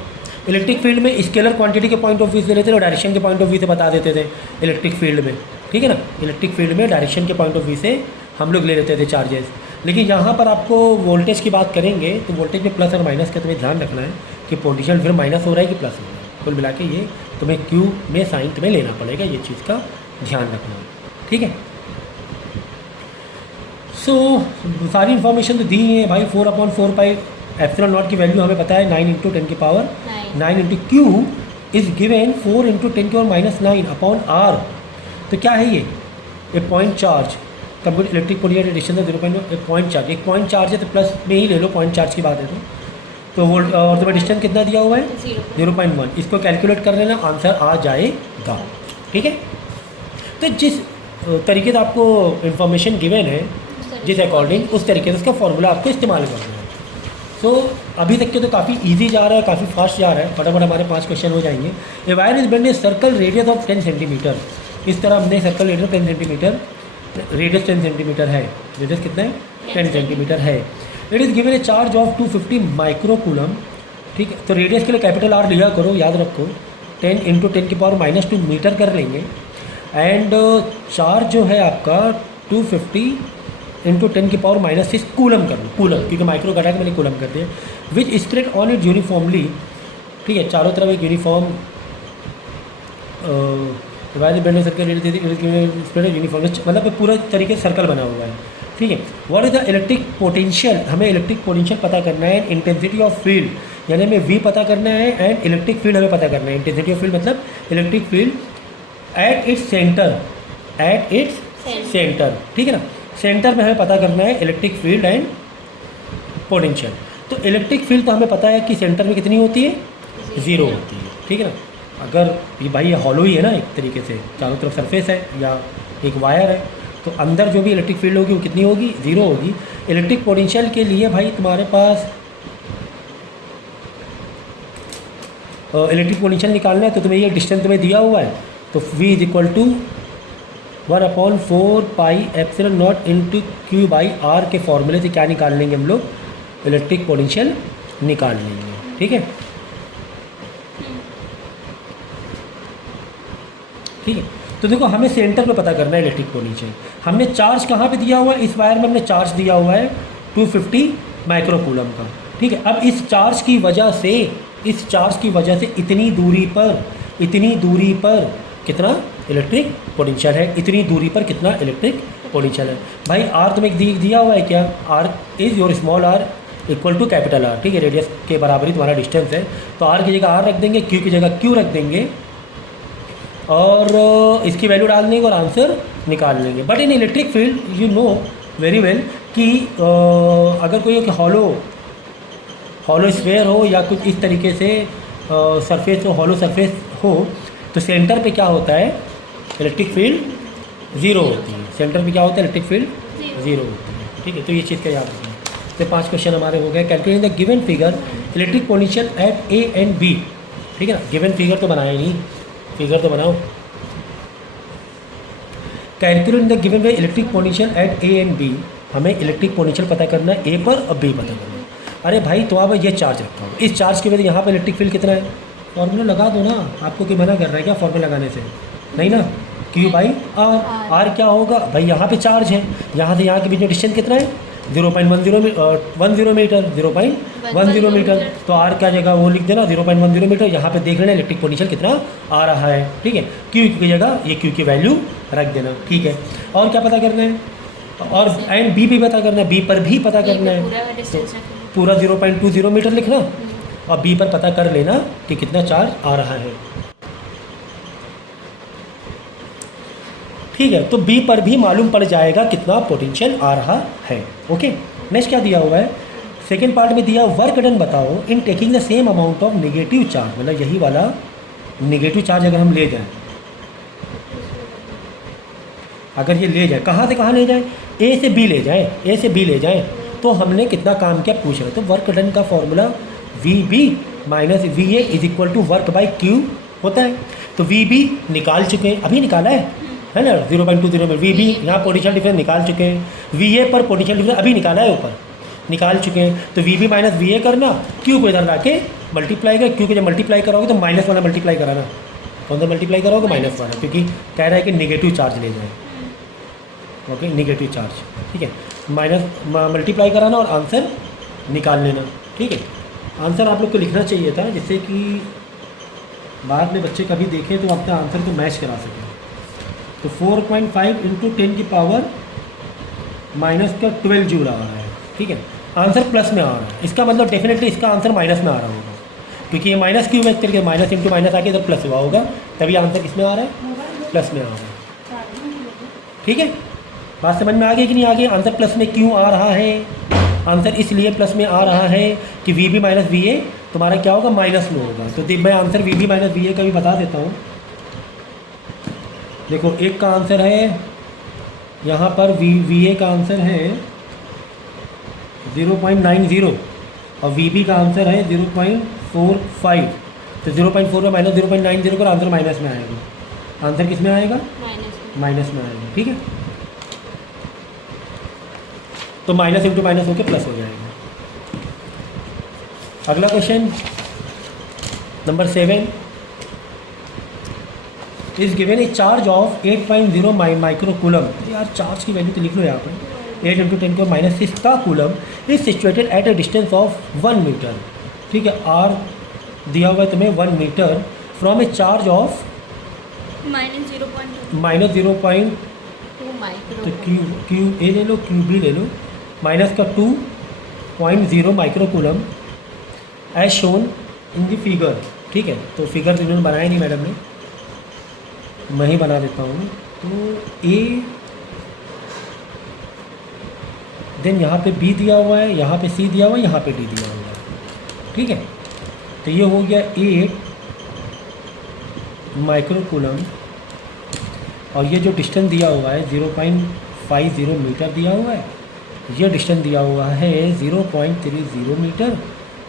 इलेक्ट्रिक फील्ड में स्केलर क्वांटिटी के पॉइंट ऑफ व्यू से लेते थे, और डायरेक्शन के पॉइंट ऑफ व्यू से बता देते थे इलेक्ट्रिक फील्ड में, ठीक है ना। इलेक्ट्रिक फील्ड में डायरेक्शन के पॉइंट ऑफ व्यू से हम लोग ले लेते थे चार्जेस। लेकिन यहाँ पर आपको वोल्टेज की बात करेंगे तो वोल्टेज में प्लस और माइनस का तुम्हें ध्यान रखना है कि पोटेंशियल फिर माइनस हो रहा है कि प्लस हो रहा है। कुल मिला के ये तुम्हें Q में साइन तुम्हें लेना पड़ेगा, ये चीज़ का ध्यान रखना, ठीक है। सो सारी इन्फॉर्मेशन तो दी है भाई। 4/4 पाई एप्सिलॉन नॉट की वैल्यू हमें पता है 9 इंटू 10 की power 9 into Q is given 4 into 10 की पावर -9 अपॉन R। तो क्या है ये, point charge, compute electric potential distance of 0.1 point charge. एक पॉइंट चार्ज है तो प्लस में ही ले लो, पॉइंट चार्ज की बात है तो वोल्ट, और तुम्हें डिस्टेंस कितना दिया हुआ है 0.1। इसको कैलकुलेट कर लेना, आंसर आ जाएगा, ठीक है। तो जिस तरीके से आपको इन्फॉर्मेशन गिवन है, जिस अकॉर्डिंग उस तरीके से उसका फॉर्मूला आपको इस्तेमाल करना है। तो अभी तक के तो काफ़ी ईजी जा रहा है, काफ़ी फास्ट जा रहा है, फटाफट हमारे 5 क्वेश्चन हो जाएंगे। A wire is bend a circle radius of 10 centimetre. इस तरह हमने circle radius 10 centimetre, radius 10 centimetre है, रेडियस कितना है 10 सेंटीमीटर है। It is given a charge of 250 micro coulomb, ठीक है। तो रेडियस के लिए कैपिटल R लिया करो, याद रखो 10 इंटू 10 की पावर -2 मीटर कर लेंगे। एंड चार्ज जो है आपका 250 इंटू 10 की पावर -6 कूलम कर लो, कूलम क्योंकि माइक्रो घटा के मैंने कूलम कर दिया। विच स्प्रेड ऑन इट यूनिफॉर्मली ठीक है, चारों तरफ एक यूनिफॉर्म यूनिफॉर्म मतलब पूरा तरीके से सर्कल बना हुआ है। ठीक है, what is the electric potential, हमें इलेक्ट्रिक पोटेंशियल पता करना है, इंटेंसिटी ऑफ फील्ड यानी हमें वी पता करना है, एंड इलेक्ट्रिक फील्ड हमें पता करना है। इंटेंसिटी ऑफ फील्ड मतलब electric field at its centre, at its centre. ठीक है ना, सेंटर में हमें पता करना है इलेक्ट्रिक फील्ड एंड पोटेंशियल। तो इलेक्ट्रिक फील्ड तो हमें पता है कि सेंटर में कितनी होती है, 0 होती है। ठीक है ना, अगर ये भाई ये हॉलो ही है ना, एक तरीके से चारों तरफ सरफेस है या एक वायर है, तो अंदर जो भी इलेक्ट्रिक फील्ड होगी वो कितनी होगी, 0 होगी। इलेक्ट्रिक पोटेंशियल के लिए भाई तुम्हारे पास इलेक्ट्रिक पोटेंशियल निकालना है, तो तुम्हें ये डिस्टेंस तुम्हें दिया हुआ है, तो V is equal to 1/4 pi epsilon not into Q by R के फॉर्मूले से क्या निकाल लेंगे हम लोग, इलेक्ट्रिक पोटेंशियल निकाल लेंगे। ठीक है, ठीक है, तो देखो हमें सेंटर में पता करना है इलेक्ट्रिक पोटेंशियल। हमने चार्ज कहाँ पे दिया हुआ है, इस वायर में हमने चार्ज दिया हुआ है 250 माइक्रोकूलम का। ठीक है, अब इस चार्ज की वजह से, इस चार्ज की वजह से इतनी दूरी पर कितना इलेक्ट्रिक पोटेंशियल है, इतनी दूरी पर कितना इलेक्ट्रिक पोटेंशियल है। भाई आर तुम्हें दिया हुआ है क्या, R is your small R equal to capital R. ठीक है, रेडियस के बराबर ही तुम्हारा डिस्टेंस है, तो आर की जगह आर रख देंगे, क्यू की जगह क्यू रख देंगे और इसकी वैल्यू डाल देंगे और आंसर निकाल लेंगे। But in electric field you know very well कि अगर कोई एक हॉलो स्फेयर हो या कुछ इस तरीके से सरफेस हो, हॉलो सरफेस हो, तो सेंटर पे क्या होता है, इलेक्ट्रिक फील्ड 0 होती है। सेंटर पे क्या होता है, इलेक्ट्रिक फील्ड 0 होती है। ठीक है, तो ये चीज़ का याद रखना। तो 5 क्वेश्चन हमारे हो गए। Calculate the given figure electric potential at A and B. ठीक है ना, गिवन फिगर तो बनाया नहीं, फिगर तो बनाओ। Calculate the given way electric potential at A and B, हमें इलेक्ट्रिक पोटेंशियल पता करना है ए पर और बी पता करना है। अरे भाई तो आप ये चार्ज रखा हो, इस चार्ज की वजह से यहाँ पर इलेक्ट्रिक फील्ड कितना है, फॉर्मूला लगा दो ना, आपको कोई मना कर रहा है क्या फॉर्मूला लगाने से, नहीं ना, क्यू बाई आर। आर क्या होगा भाई, यहाँ पे चार्ज है, यहाँ से यहाँ के बीच में डिस्टेंस कितना है 0.10 मीटर, 0.10 मीटर, तो आर क्या जगह वो लिख देना 0.10 मीटर। यहाँ पे देख लेना इलेक्ट्रिक पोटेंशियल कितना आ रहा है। ठीक है, क्यू की जगह ये क्यू की वैल्यू रख देना। ठीक है, और क्या पता करना है, और एंड बी भी पता करना है, बी पर भी पता करना है, तो पूरा 0.20 मीटर लिखना और बी पर पता कर लेना कि कितना चार्ज आ रहा है। ठीक है, तो बी पर भी मालूम पड़ जाएगा कितना पोटेंशियल आ रहा है। ओके, नेक्स्ट क्या दिया हुआ है, सेकेंड पार्ट में दिया वर्क डन बताओ in taking the same amount of negative charge, मतलब यही वाला नेगेटिव चार्ज अगर हम ले जाएं, अगर ये ले जाए, कहाँ से कहाँ ले जाए, ए से बी ले जाए, ए से बी ले जाए, तो हमने कितना काम किया पूछ रहे। तो वर्क डन का formula V B minus V A is equal to work by Q होता है। तो वी बी निकाल चुके हैं, अभी निकाला है ना, 0.20 में वी बी, यहाँ पोटेंशियल डिफरेंस निकाल चुके हैं, वी ए पर पोटेंशियल डिफरेंस अभी निकाला है, ऊपर निकाल चुके हैं। तो V B minus V A करना, क्यू को इधर ला के मल्टीप्लाई कर, क्यू को जब मल्टीप्लाई करोगे तो माइनस वाला मल्टीप्लाई कराना, कौन सा मल्टीप्लाई करोगे, माइनस वाला, क्योंकि कह रहा है कि नेगेटिव चार्ज ले जाए। ओके, नेगेटिव चार्ज, ठीक है, माइनस मल्टीप्लाई कराना और आंसर निकाल लेना। ठीक है, आंसर आप लोग को लिखना चाहिए था, जिससे कि बाद में बच्चे कभी देखें तो अपने आंसर को मैच करा सकें। तो 4.5 इंटू 10 की पावर माइनस का 12 जूल आ रहा है। ठीक है, आंसर प्लस में आ रहा है, इसका मतलब डेफिनेटली इसका आंसर माइनस में आ रहा होगा, क्योंकि ये माइनस क्यू है, तरीके माइनस इंटू माइनस आके इधर प्लस हुआ होगा, तभी आंसर किसमें आ रहा है, प्लस में आ रहा है। ठीक है, बात समझ में आ गई कि नहीं आ गई, आंसर प्लस में क्यों आ रहा है, आंसर इसलिए प्लस में आ रहा है कि V B minus V A तुम्हारा क्या होगा, माइनस में होगा। तो मैं answer V B minus V A का भी बता देता हूँ। देखो, एक का आंसर है यहाँ पर वी ए का आंसर है 0.90 और वी बी का आंसर है 0.45। तो 0.4 में माइनस 0.90 का आंसर माइनस में आएगा, आंसर किस में आएगा, माइनस में आएगा। ठीक है, तो माइनस इंटू माइनस होकर प्लस हो जाएगा। अगला question number 7 is given a charge of 8.0 microcoulomb. यार चार्ज की वैल्यू तो लिख लो यहाँ पर, 8 इंटू 10 को माइनस 6 का coulomb is situated at a distance of 1 metre. ठीक है, आर दिया हुआ है तुम्हें 1 metre from a charge of -0.2 -0.2 micro. तो क्यू ए ले लो, क्यू बी ले लो, माइनस का 2.0 microcoulomb as shown in the figure. ठीक है, तो फिगर इन्होंने बनाया नहीं मैडम ने, मैं ही बना देता हूँ। तो ए देन यहाँ पे बी दिया हुआ है, यहाँ पे सी दिया हुआ है, यहाँ पे डी दिया हुआ है। ठीक है, तो ये हो गया 8 माइक्रोकूलम और ये जो डिस्टेंस दिया हुआ है 0.50 मीटर दिया हुआ है, ये डिस्टेंस दिया हुआ है 0.30 मीटर,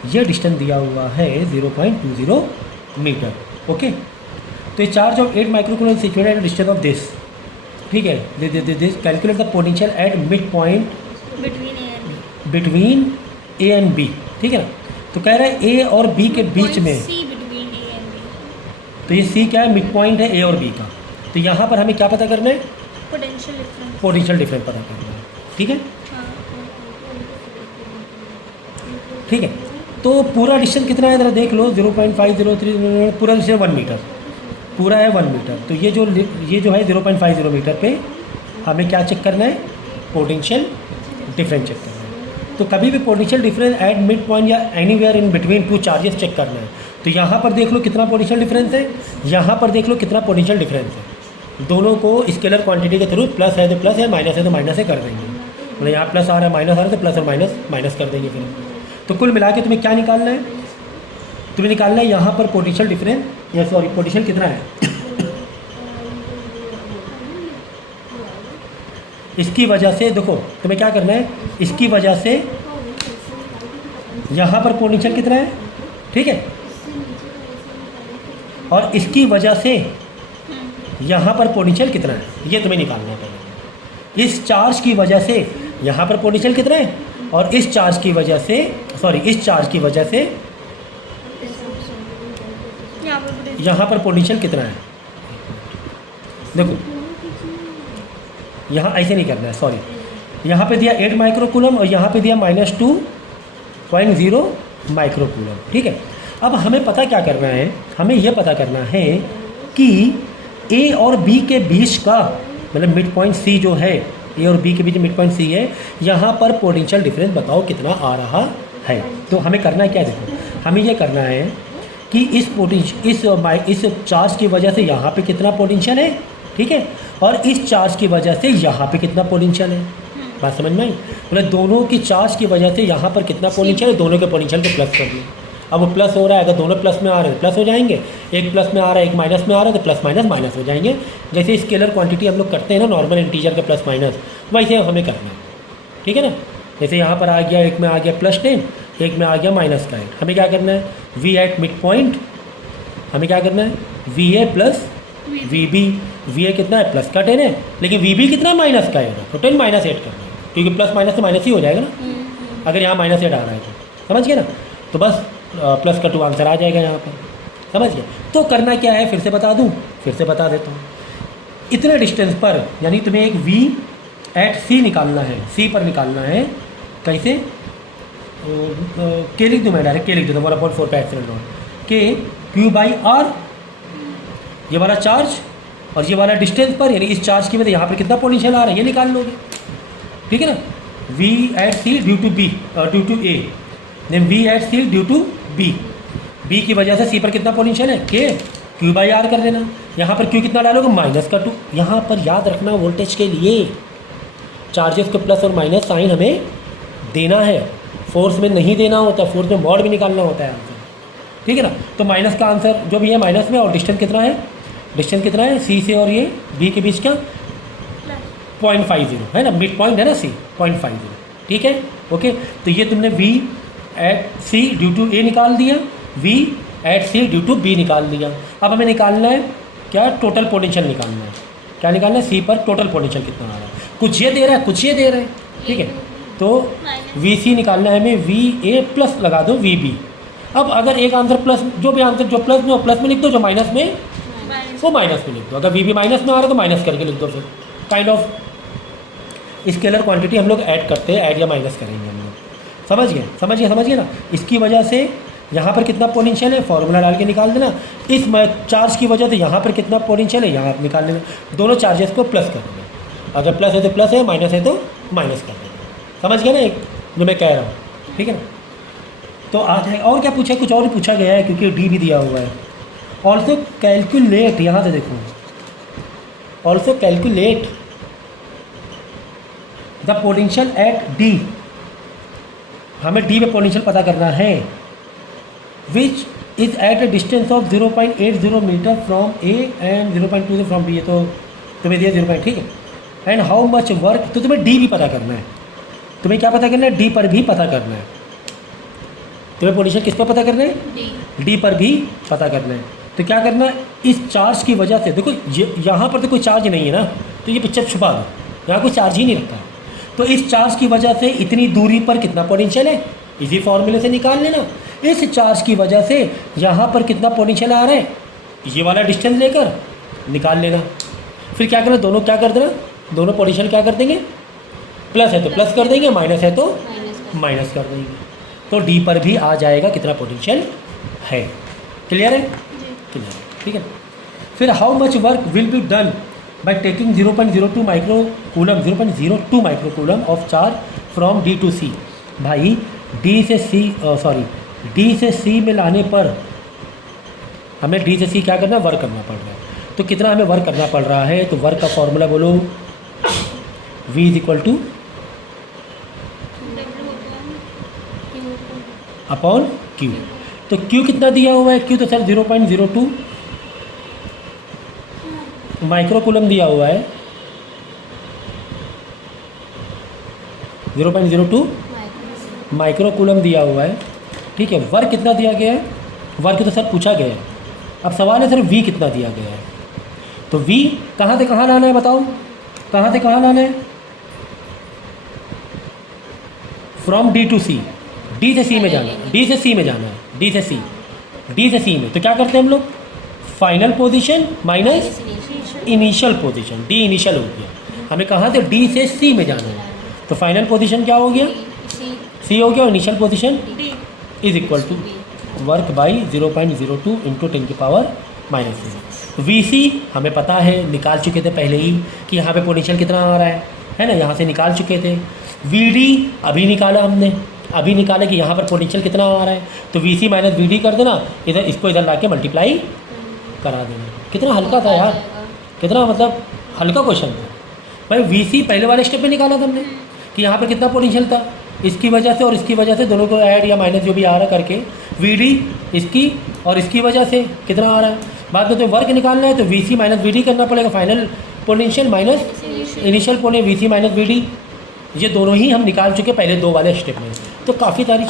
ये डिस्टेंस दिया हुआ है 0.20 मीटर। ओके, तो ये charge of 8 microcoulomb situated at distance of this. ठीक है, this calculate the potential at mid point between A and B. ठीक है ना, तो कह रहा है ए और बी के बीच में, तो ये सी क्या है, मिड पॉइंट है ए और बी का। तो यहाँ पर हमें क्या पता करना है, पोटेंशियल डिफरेंस पता करना है। ठीक है, ठीक है, तो पूरा डिस्टेंस कितना है ज़रा देख लो, 0.503, पूरा डिस्टेंस 1 मीटर, पूरा है 1 मीटर। तो ये जो है 0.50 मीटर पे हमें क्या चेक करना है, पोटेंशियल डिफरेंस चेक करना है। तो कभी भी potential difference at mid point या anywhere in between two charges check करना है। तो यहाँ पर देख लो कितना पोटेंशियल डिफरेंस है, यहाँ पर देख लो कितना पोटेंशियल डिफरेंस है। दोनों को स्केलर क्वांटिटी के थ्रू प्लस है तो प्लस है, माइनस है तो माइनस है कर देंगे। मतलब यहाँ प्लस आ रहा है, माइनस आ रहा है तो प्लस और माइनस माइनस कर देंगे फिर। तो कुल मिला के तुम्हें क्या निकालना है, तुम्हें निकालना है यहाँ पर पोटेंशियल डिफरेंस, या सॉरी पोटेंशियल कितना है इसकी वजह से। देखो तुम्हें क्या करना है, इसकी वजह से यहाँ पर पोटेंशियल कितना है, ठीक है, और इसकी वजह से यहाँ पर पोटेंशियल कितना है, ये तुम्हें निकालना है पहले। इस चार्ज की वजह से यहाँ पर पोटेंशियल कितना है, और इस चार्ज की वजह से, सॉरी इस चार्ज की वजह से यहाँ पर पोटेंशियल कितना है। देखो यहाँ ऐसे नहीं करना है, सॉरी यहाँ पे दिया 8 माइक्रोकूलम और यहाँ पे दिया -2.0 माइक्रोकूलम। ठीक है, अब हमें पता क्या करना है, हमें यह पता करना है कि ए और बी के बीच का, मतलब मिड पॉइंट सी जो है, ए और बी के बीच मिड पॉइंट सी है, यहाँ पर पोटेंशियल डिफरेंस बताओ कितना आ रहा है। तो हमें करना क्या है, देखो हमें यह करना है कि इस चार्ज की वजह से यहाँ पे कितना पोटेंशियल है, ठीक है, और इस चार्ज की वजह से यहाँ पे कितना पोटेंशियल है। बात समझ में आई, मतलब दोनों की चार्ज की वजह से यहाँ पर कितना पोटेंशियल है, दोनों के पोटेंशियल को प्लस कर दिया। अब वो प्लस हो रहा है, अगर दोनों प्लस में आ रहे हैं प्लस हो जाएंगे, एक प्लस में आ रहा है एक माइनस में आ रहा है तो प्लस माइनस माइनस हो जाएंगे। जैसे स्केलर क्वांटिटी हम लोग करते हैं ना, नॉर्मल इंटीजर का प्लस माइनस, वैसे हमें करना है। ठीक है ना, जैसे यहाँ पर आ गया, एक में आ गया +10, एक में आ गया -10। हमें क्या करना है, वी एट मिड पॉइंट, हमें क्या करना है, V A plus V B. V A कितना है, प्लस का 10 है, लेकिन वी बी कितना, माइनस का है, तो 10 -8 करना है, क्योंकि प्लस माइनस तो माइनस ही हो जाएगा ना, अगर यहाँ -8 आ रहा है तो। समझ गए ना, तो बस प्लस का 2 आंसर आ जाएगा यहाँ पर। समझ गए, तो करना क्या है, फिर से बता दूँ, फिर से बता देता हूँ। इतने डिस्टेंस पर, यानी तुम्हें एक वी एट सी निकालना है, सी पर निकालना है। कैसे, के लिख दूँ मैं, डायरेक्ट के लिख देता हूँ, 1/4 का एक्सीडेंट के Q/R, ये वाला चार्ज और ये वाला डिस्टेंस पर, यानी इस चार्ज की वजह यहाँ पर कितना पोटेंशियल आ रहा है ये निकाल लोगे। ठीक है ना, V at C due to B due to A, then V at C due to B, B की वजह से सी पर कितना पोटेंशियल है, के Q/R कर देना। यहाँ पर Q कितना डालोगे, -2। यहाँ पर याद रखना, वोल्टेज के लिए चार्जेस को प्लस और माइनस साइन हमें देना है, फोर्स में नहीं देना होता, फोर्स में मॉड भी निकालना होता है आंसर। ठीक है ना, तो माइनस का आंसर जो भी है माइनस में, और डिस्टेंस कितना है, डिस्टेंस कितना है सी से और ये बी के बीच का 0.50 है ना, मिड पॉइंट है ना सी, 0.50। ठीक है, ओके, तो ये तुमने V at C due to A निकाल दिया, V at C due to B निकाल दिया। अब हमें निकालना है क्या, टोटल पोटेंशियल निकालना है। क्या निकालना है, सी पर टोटल पोटेंशियल कितना आ रहा है, कुछ ये दे रहा है कुछ ये दे रहा है। ठीक है, तो वी सी निकालना है हमें, वी ए प्लस लगा दो वी बी। अब अगर एक आंसर प्लस, जो भी आंसर जो प्लस में हो प्लस में लिख दो, जो माइनस में वो माइनस में लिख दो। अगर वी बी माइनस में आ रहा है तो माइनस करके लिख दो। फिर काइंड ऑफ स्केलर क्वांटिटी हम लोग ऐड करते हैं, ऐड या माइनस करेंगे हम लोग। समझ गए ना, इसकी वजह से यहाँ पर कितना पोटेंशियल है, फॉर्मूला डाल के निकाल देना। इस चार्ज की वजह से यहाँ पर कितना पोटेंशियल है, यहाँ निकाल लेना। दोनों चार्जेस को प्लस कर देना, अगर प्लस है तो प्लस है, माइनस है तो माइनस कर देना। समझ गया ना एक जो मैं कह रहा हूँ, ठीक है ना। तो आज है और क्या पूछा, कुछ और भी पूछा गया है क्योंकि डी भी दिया हुआ है। ऑल्सो कैलकुलेट, यहाँ से देखो, also calculate the potential at D, हमें डी में पोटेंशियल पता करना है, which is at a distance of 0.80 metre from A and 0.20 from B. ये तो तुम्हें दिया 0. ठीक है। एंड हाउ मच वर्क, तो तुम्हें डी भी पता करना है। तुम्हें क्या पता करना है, डी पर भी पता करना है। तुम्हें पोटेंशियल किस पर पता करना है, डी पर भी पता करना है। तो क्या करना है, इस चार्ज की वजह से, देखो यहाँ पर तो कोई चार्ज नहीं है ना, तो ये पिक्चर छुपा दो, यहाँ कोई चार्ज ही नहीं रखता। तो इस चार्ज की वजह से इतनी दूरी पर कितना पोटेंशियल है, इसी फॉर्मूले से निकाल लेना। इस चार्ज की वजह से यहाँ पर कितना पोटेंशियल आ रहा है, ये वाला डिस्टेंस लेकर निकाल लेना। फिर क्या करना, दोनों क्या कर देना, दोनों पोटेंशियल क्या कर देंगे, प्लस है तो प्लस कर देंगे, माइनस है तो माइनस कर देंगे। तो डी पर भी आ जाएगा कितना पोटेंशियल है। क्लियर है, क्लियर, ठीक है। फिर how much work will be done by taking 0.02 micro coulomb, 0.02 micro coulomb of charge from D to C. भाई डी से सी, सॉरी डी से सी में लाने पर हमें डी से सी क्या करना है, वर्क करना पड़ रहा है। तो कितना हमें वर्क करना पड़ रहा है, तो वर्क का फॉर्मूला बोलो, V is equal two upon Q। तो Q कितना दिया हुआ है, Q तो सर 0.02 माइक्रो कूलम दिया हुआ है, 0.02 माइक्रो कूलम दिया हुआ है, ठीक है। वर्क कितना दिया गया है, वर्क तो सर पूछा गया है। अब सवाल है सर V कितना दिया गया है। तो V कहाँ से कहाँ लाना है, बताओ कहाँ से कहाँ लाना है, from D to C, D से सी में जाना है, डी से सी में जाना है, डी से सी, डी से सी में। तो क्या करते हैं हम लोग, final position minus initial position, D initial हो गया। हमें कहाँ से, डी से सी में जाना है। तो फाइनल पोजीशन क्या हो गया, सी हो गया, और initial position is equal to work by 0.02 into 10 की पावर -3। वी सी हमें पता है, निकाल चुके थे पहले ही कि यहाँ पे पोटेंशियल कितना आ रहा है ना, यहाँ से निकाल चुके थे। वी डी अभी निकाला हमने, अभी निकाला कि यहाँ पर पोटेंशियल कितना आ रहा है। तो V C minus V D कर देना, इधर इसको इधर ला के मल्टीप्लाई करा देना। कितना हल्का था यार, कितना मतलब हल्का क्वेश्चन था भाई। वी सी पहले वाले स्टेप में निकाला था हमने कि यहाँ पर कितना पोटेंशियल था, इसकी वजह से और इसकी वजह से दोनों को ऐड या माइनस जो भी आ रहा है करके, वी डी इसकी और इसकी वजह से कितना आ रहा है। बाद में तो वर्क निकालना है तो V C minus V D करना पड़ेगा, final potential minus initial potential, V C minus V D, ये दोनों ही हम निकाल चुके पहले दो वाले स्टेप में। तो काफ़ी सारी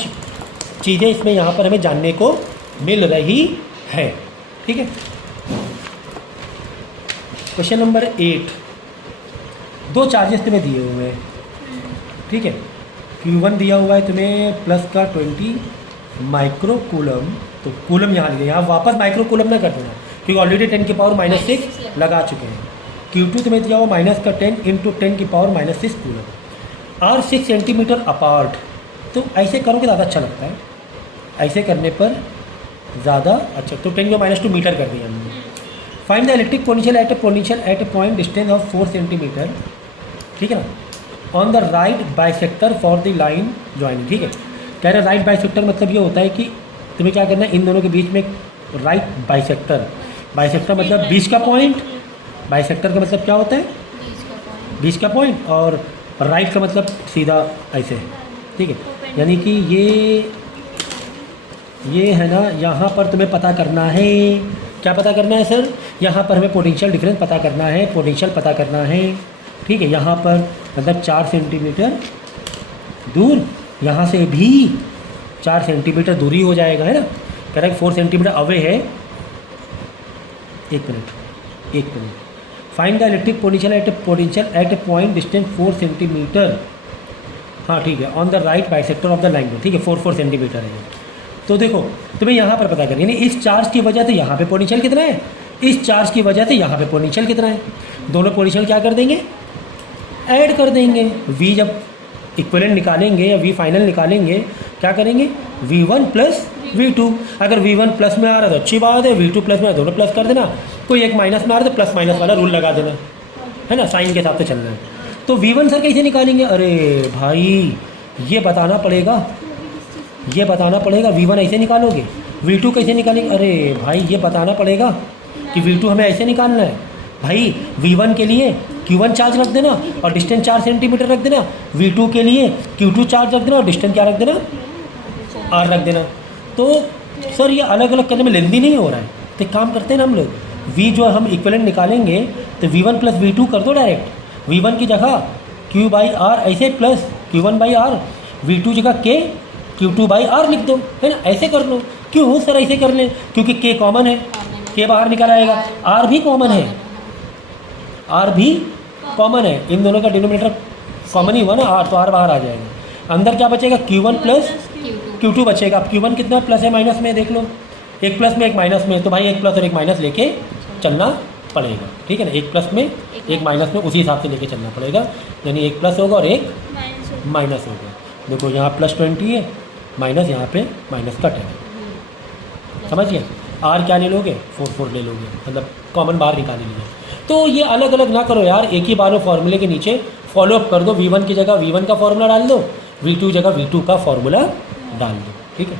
चीज़ें इसमें यहाँ पर हमें जानने को मिल रही है, ठीक है। क्वेश्चन नंबर 8, दो चार्जेस तुम्हें दिए हुए हैं, ठीक है। Q1 दिया हुआ है तुम्हें प्लस का 20 माइक्रो कूलम, तो कूलम यहाँ लिया, यहाँ वापस माइक्रो कूलम ना कर देना क्योंकि ऑलरेडी 10 की पावर -6 लगा चुके हैं। Q2 तुम्हें दिया हुआ माइनस का 10 इंटू 10 की पावर -6 कूलम, और 6 सेंटीमीटर अपार्ट। तो ऐसे करोगे ज़्यादा अच्छा लगता है, ऐसे करने पर ज़्यादा अच्छा। तो 10 को -2 मीटर कर दिया हमने। Find the electric potential at A point distance of 4 centimetre, ठीक है ना, on the right bisector for the line joining, ठीक है। कह रहे राइट बाइसेक्टर मतलब ये होता है कि तुम्हें क्या करना है, इन दोनों के बीच में राइट बाइसेक्टर, बाइसेक्टर मतलब बीच का पॉइंट, बाइसेक्टर का मतलब क्या होता है, बीच का पॉइंट, और राइट का मतलब सीधा ऐसे, ठीक है। यानी कि ये है ना, यहाँ पर तुम्हें पता करना है, क्या पता करना है सर, यहाँ पर हमें पोटेंशियल डिफरेंस पता करना है, पोटेंशियल पता करना है, ठीक है। यहाँ पर मतलब 4 सेंटीमीटर दूर, यहाँ से भी 4 सेंटीमीटर दूरी हो जाएगा, है ना। कह रहा है 4 सेंटीमीटर अवे है। एक minute, find the electric potential at A point distance 4 centimetre, हाँ ठीक है, on the right bisector of the line, ठीक है। 4 सेंटीमीटर है। तो देखो तुम्हें यहाँ पर पता करना, यानी इस चार्ज की वजह से यहाँ पे पोटेंशियल कितना है, इस चार्ज की वजह से यहाँ पे पोटेंशियल कितना है। दोनों पोटेंशियल क्या कर देंगे, ऐड कर देंगे। V जब इक्विवेलेंट निकालेंगे या V फाइनल निकालेंगे, क्या करेंगे, V1 प्लस V2। अगर V1 प्लस में आ रहा है तो अच्छी बात है, V2 प्लस में आ दोनों प्लस कर देना, कोई एक माइनस में आ रहा है तो प्लस माइनस वाला रूल लगा देना, है ना, साइन के हिसाब से चलना है। तो V1 सर कैसे निकालेंगे? अरे भाई ये बताना पड़ेगा, ये बताना पड़ेगा। V1 ऐसे निकालोगे, V2 कैसे निकालेंगे? अरे भाई ये बताना पड़ेगा कि V2 हमें ऐसे निकालना है। भाई V1 के लिए Q1 चार्ज रख देना और डिस्टेंस 4 सेंटीमीटर रख देना, V2 के लिए Q2 चार्ज रख देना और डिस्टेंस क्या रख देना? R रख देना। तो सर ये अलग अलग करने में लेंदी नहीं हो रहा है, तो एक काम करते हैं ना हम लोग, V जो हम इक्विवेलेंट निकालेंगे तो V1 प्लस V2 कर दो डायरेक्ट। V1 की जगह Q/R ऐसे प्लस Q1/R, V2 जगह K Q2/R लिख दो, है ना, ऐसे कर लो। क्यों सर ऐसे कर लें? क्योंकि K कॉमन है, K बाहर निकल आएगा, R भी कॉमन है, R भी कॉमन है, इन दोनों का डिनोमिनेटर कॉमन ही हुआ ना R, तो R बाहर आ जाएगा। अंदर क्या बचेगा? Q1 प्लस Q2 बचेगा। अब Q1 कितना प्लस है माइनस में देख लो, एक प्लस में एक माइनस में, तो भाई एक प्लस और एक माइनस लेके चलना पड़ेगा, ठीक है ना, एक प्लस में एक माइनस में उसी हिसाब से लेके चलना पड़ेगा, यानी एक प्लस होगा और एक माइनस होगा। देखो यहाँ +20 है, माइनस यहाँ पे माइनस का 10 है, समझिए। R क्या ले लोगे? 4 ले लोगे, मतलब कॉमन बाहर निकाल लीजिए। तो ये अलग अलग ना करो यार, एक ही बार में फॉर्मूले के नीचे फॉलोअप कर दो। V1 की जगह V1 का फॉर्मूला डाल दो, V2 जगह V2 का फॉर्मूला डाल दो, ठीक है।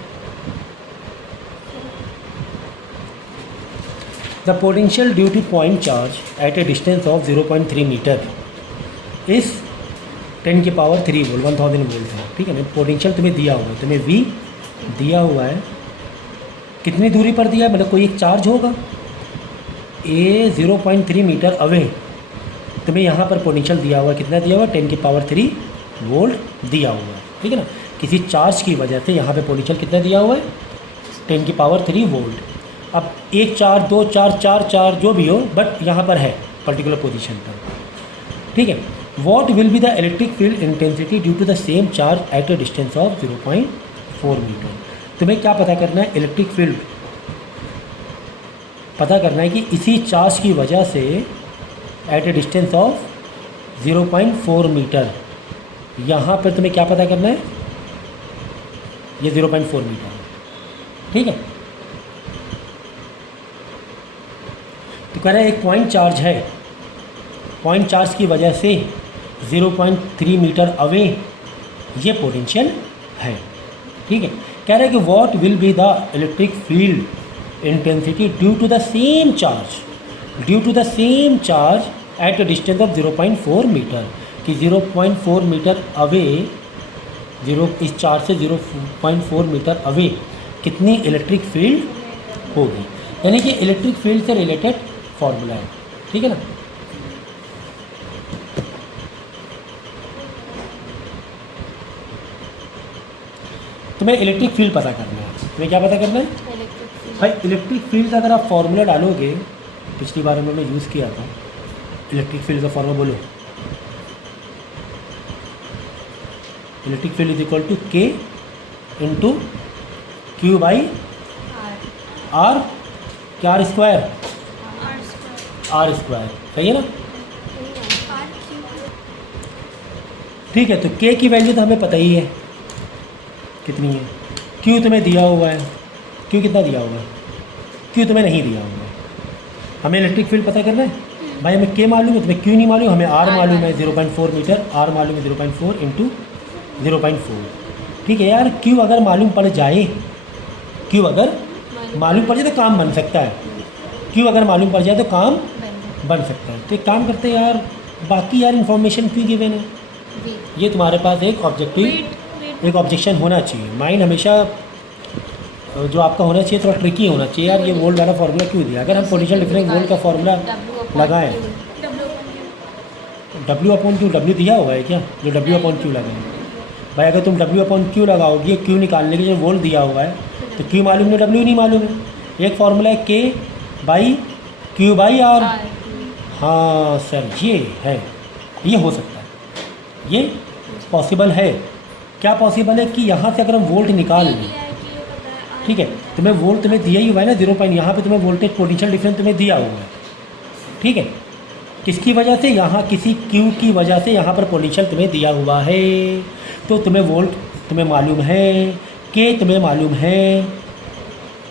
The potential due to point charge at a distance of 0.3 metre इस 10 की पावर 3 वोल्ट 1000 वोल्ट है, ठीक है ना। पोटेंशियल तुम्हें दिया हुआ है, तुम्हें V दिया हुआ है, कितनी दूरी पर दिया है, मतलब कोई एक चार्ज होगा A 0.3 मीटर अवे, तुम्हें यहाँ पर पोटेंशियल दिया हुआ है, कितना दिया हुआ है? 10 की पावर 3 वोल्ट दिया हुआ है, ठीक है ना। किसी चार्ज की वजह से यहाँ पे पोटेंशियल कितना दिया हुआ है? 10 की पावर 3 वोल्ट। अब एक चार्ज, दो चार्ज, चार चार्ज, जो भी हो, बट यहाँ पर है पर्टिकुलर पोजीशन पर, ठीक है। What will be the electric field intensity due to the same charge at a distance of 0.4 metre. तुम्हें क्या पता करना है? इलेक्ट्रिक फील्ड पता करना है कि इसी चार्ज की वजह से at a distance of 0.4 metre, यहाँ पर तुम्हें क्या पता करना है? ये 0.4 मीटर है, ठीक है। तो कह रहा है एक पॉइंट चार्ज है, पॉइंट चार्ज की वजह से 0.3 मीटर अवे ये पोटेंशियल है, ठीक है। कह रहा है कि what will be the electric field intensity due to the same charge at a distance of 0.4 metre, कि 0.4 मीटर अवे, इस चार्ज से 0.4 मीटर अवे कितनी इलेक्ट्रिक फील्ड होगी, यानी कि इलेक्ट्रिक फील्ड से रिलेटेड फॉर्मूला है, ठीक है ना। तुम्हें इलेक्ट्रिक फील्ड पता करना है, तुम्हें क्या पता करना है भाई? इलेक्ट्रिक फील्ड का अगर आप फॉर्मूला डालोगे, पिछली बार हमने यूज़ किया था, इलेक्ट्रिक फील्ड का फॉर्मूला बोलो, electric field is equal to K into Q/R, क्या R स्क्वायर, सही है ना, ठीक है। तो K की वैल्यू तो हमें पता ही है कितनी है, Q तुम्हें दिया हुआ है, Q कितना दिया हुआ है? Q तुम्हें नहीं दिया हुआ है। हमें इलेक्ट्रिक फील्ड पता करना है भाई, हमें K मालूम है, तुम्हें Q नहीं मालूम, हमें R मालूम है 0.4 मीटर, R मालूम है 0.4 इंटू 0.4, ठीक है यार। Q अगर मालूम पड़ जाए, Q अगर मालूम पड़ जाए तो काम बन सकता है, Q अगर मालूम पड़ जाए तो काम बन सकता है। तो एक काम करते हैं यार, बाकी यार इन्फॉर्मेशन क्यों गिवन है, ये तुम्हारे पास एक ऑब्जेक्शन होना चाहिए। माइंड हमेशा जो आपका होना चाहिए थोड़ा ट्रिकी होना चाहिए यार, ये वोल्ट वाला फार्मूला क्यों दिया? अगर हम पोटेंशियल डिफरेंस वोल्ट का फार्मूला लगाएं, W/Q, W दिया हुआ है क्या? जो W/Q लगाएं भाई, अगर तुम W/Q लगाओगे, Q निकालने के लिए वोल्ट दिया हुआ है, तो Q मालूम नहीं, W नहीं मालूम है। एक फार्मूला है K/Q/R, हाँ सर ये है, ये हो सकता है, ये पॉसिबल है। क्या पॉसिबल है कि यहाँ से अगर हम वोल्ट निकाल लें, ठीक है, तुम्हें वोल्ट तुम्हें दिया ही हुआ है ना 0. यहाँ पे तुम्हें वोल्टेज पोटेंशियल डिफरेंस तुम्हें दिया हुआ है, ठीक है। किसकी वजह से? यहाँ किसी Q की वजह से यहाँ पर पोटेंशियल तुम्हें दिया हुआ है, तो तुम्हें वोल्ट तुम्हें मालूम है, K तुम्हें मालूम है,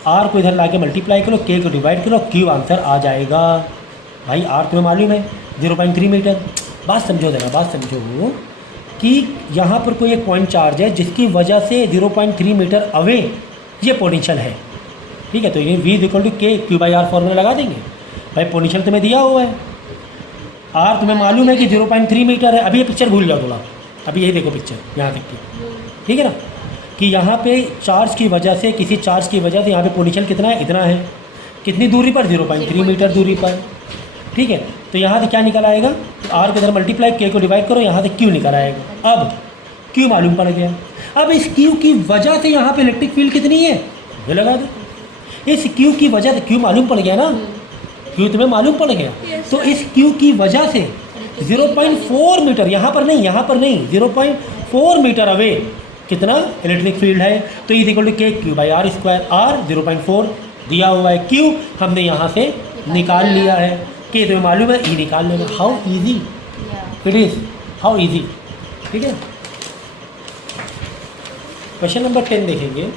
आर को इधर ला के मल्टीप्लाई करो, के को डिवाइड करो, क्यू आंसर आ जाएगा। भाई आर तुम्हें मालूम है 0.3 मीटर। बात समझो जरा, बात समझो कि यहाँ पर कोई एक पॉइंट चार्ज है जिसकी वजह से 0.3 मीटर अवे ये पोटेंशियल है, ठीक है। तो ये V equal to K Q by are formula लगा देंगे। भाई पोटेंशियल तुम्हें दिया हुआ है, आर तुम्हें मालूम है कि 0.3 मीटर है। अभी ये पिक्चर भूल जाओ थोड़ा, अभी यही देखो पिक्चर यहाँ तक की, ठीक है ना, कि यहाँ पे चार्ज की वजह से, किसी चार्ज की वजह से यहाँ पे पोटेंशियल कितना है, इतना है। कितनी दूरी पर, 0.3 मीटर दूरी पर, ठीक है। तो यहाँ से क्या निकल आएगा, आर के इधर मल्टीप्लाई, के को डिवाइड करो, यहाँ से क्यू निकल आएगा। अब क्यू मालूम पड़ गया। अब इस क्यू की वजह से यहाँ पे इलेक्ट्रिक फील्ड कितनी है वो लगा दो। इस क्यू की वजह से, क्यू मालूम पड़ गया ना, क्यू तुम्हें मालूम पड़ गया। तो इस क्यू की वजह से 0.4 मीटर, यहाँ पर नहीं, यहाँ पर नहीं, 0.4 मीटर अवे कितना इलेक्ट्रिक फील्ड है। तो is equal to K Q by R square. R 0.4 दिया हुआ है, क्यू हमने यहाँ से निकाल लिया है, के तुम्हें मालूम है, ई निकाल लेना। How easy it is, how easy, ठीक है। क्वेश्चन नंबर 10 देखेंगे।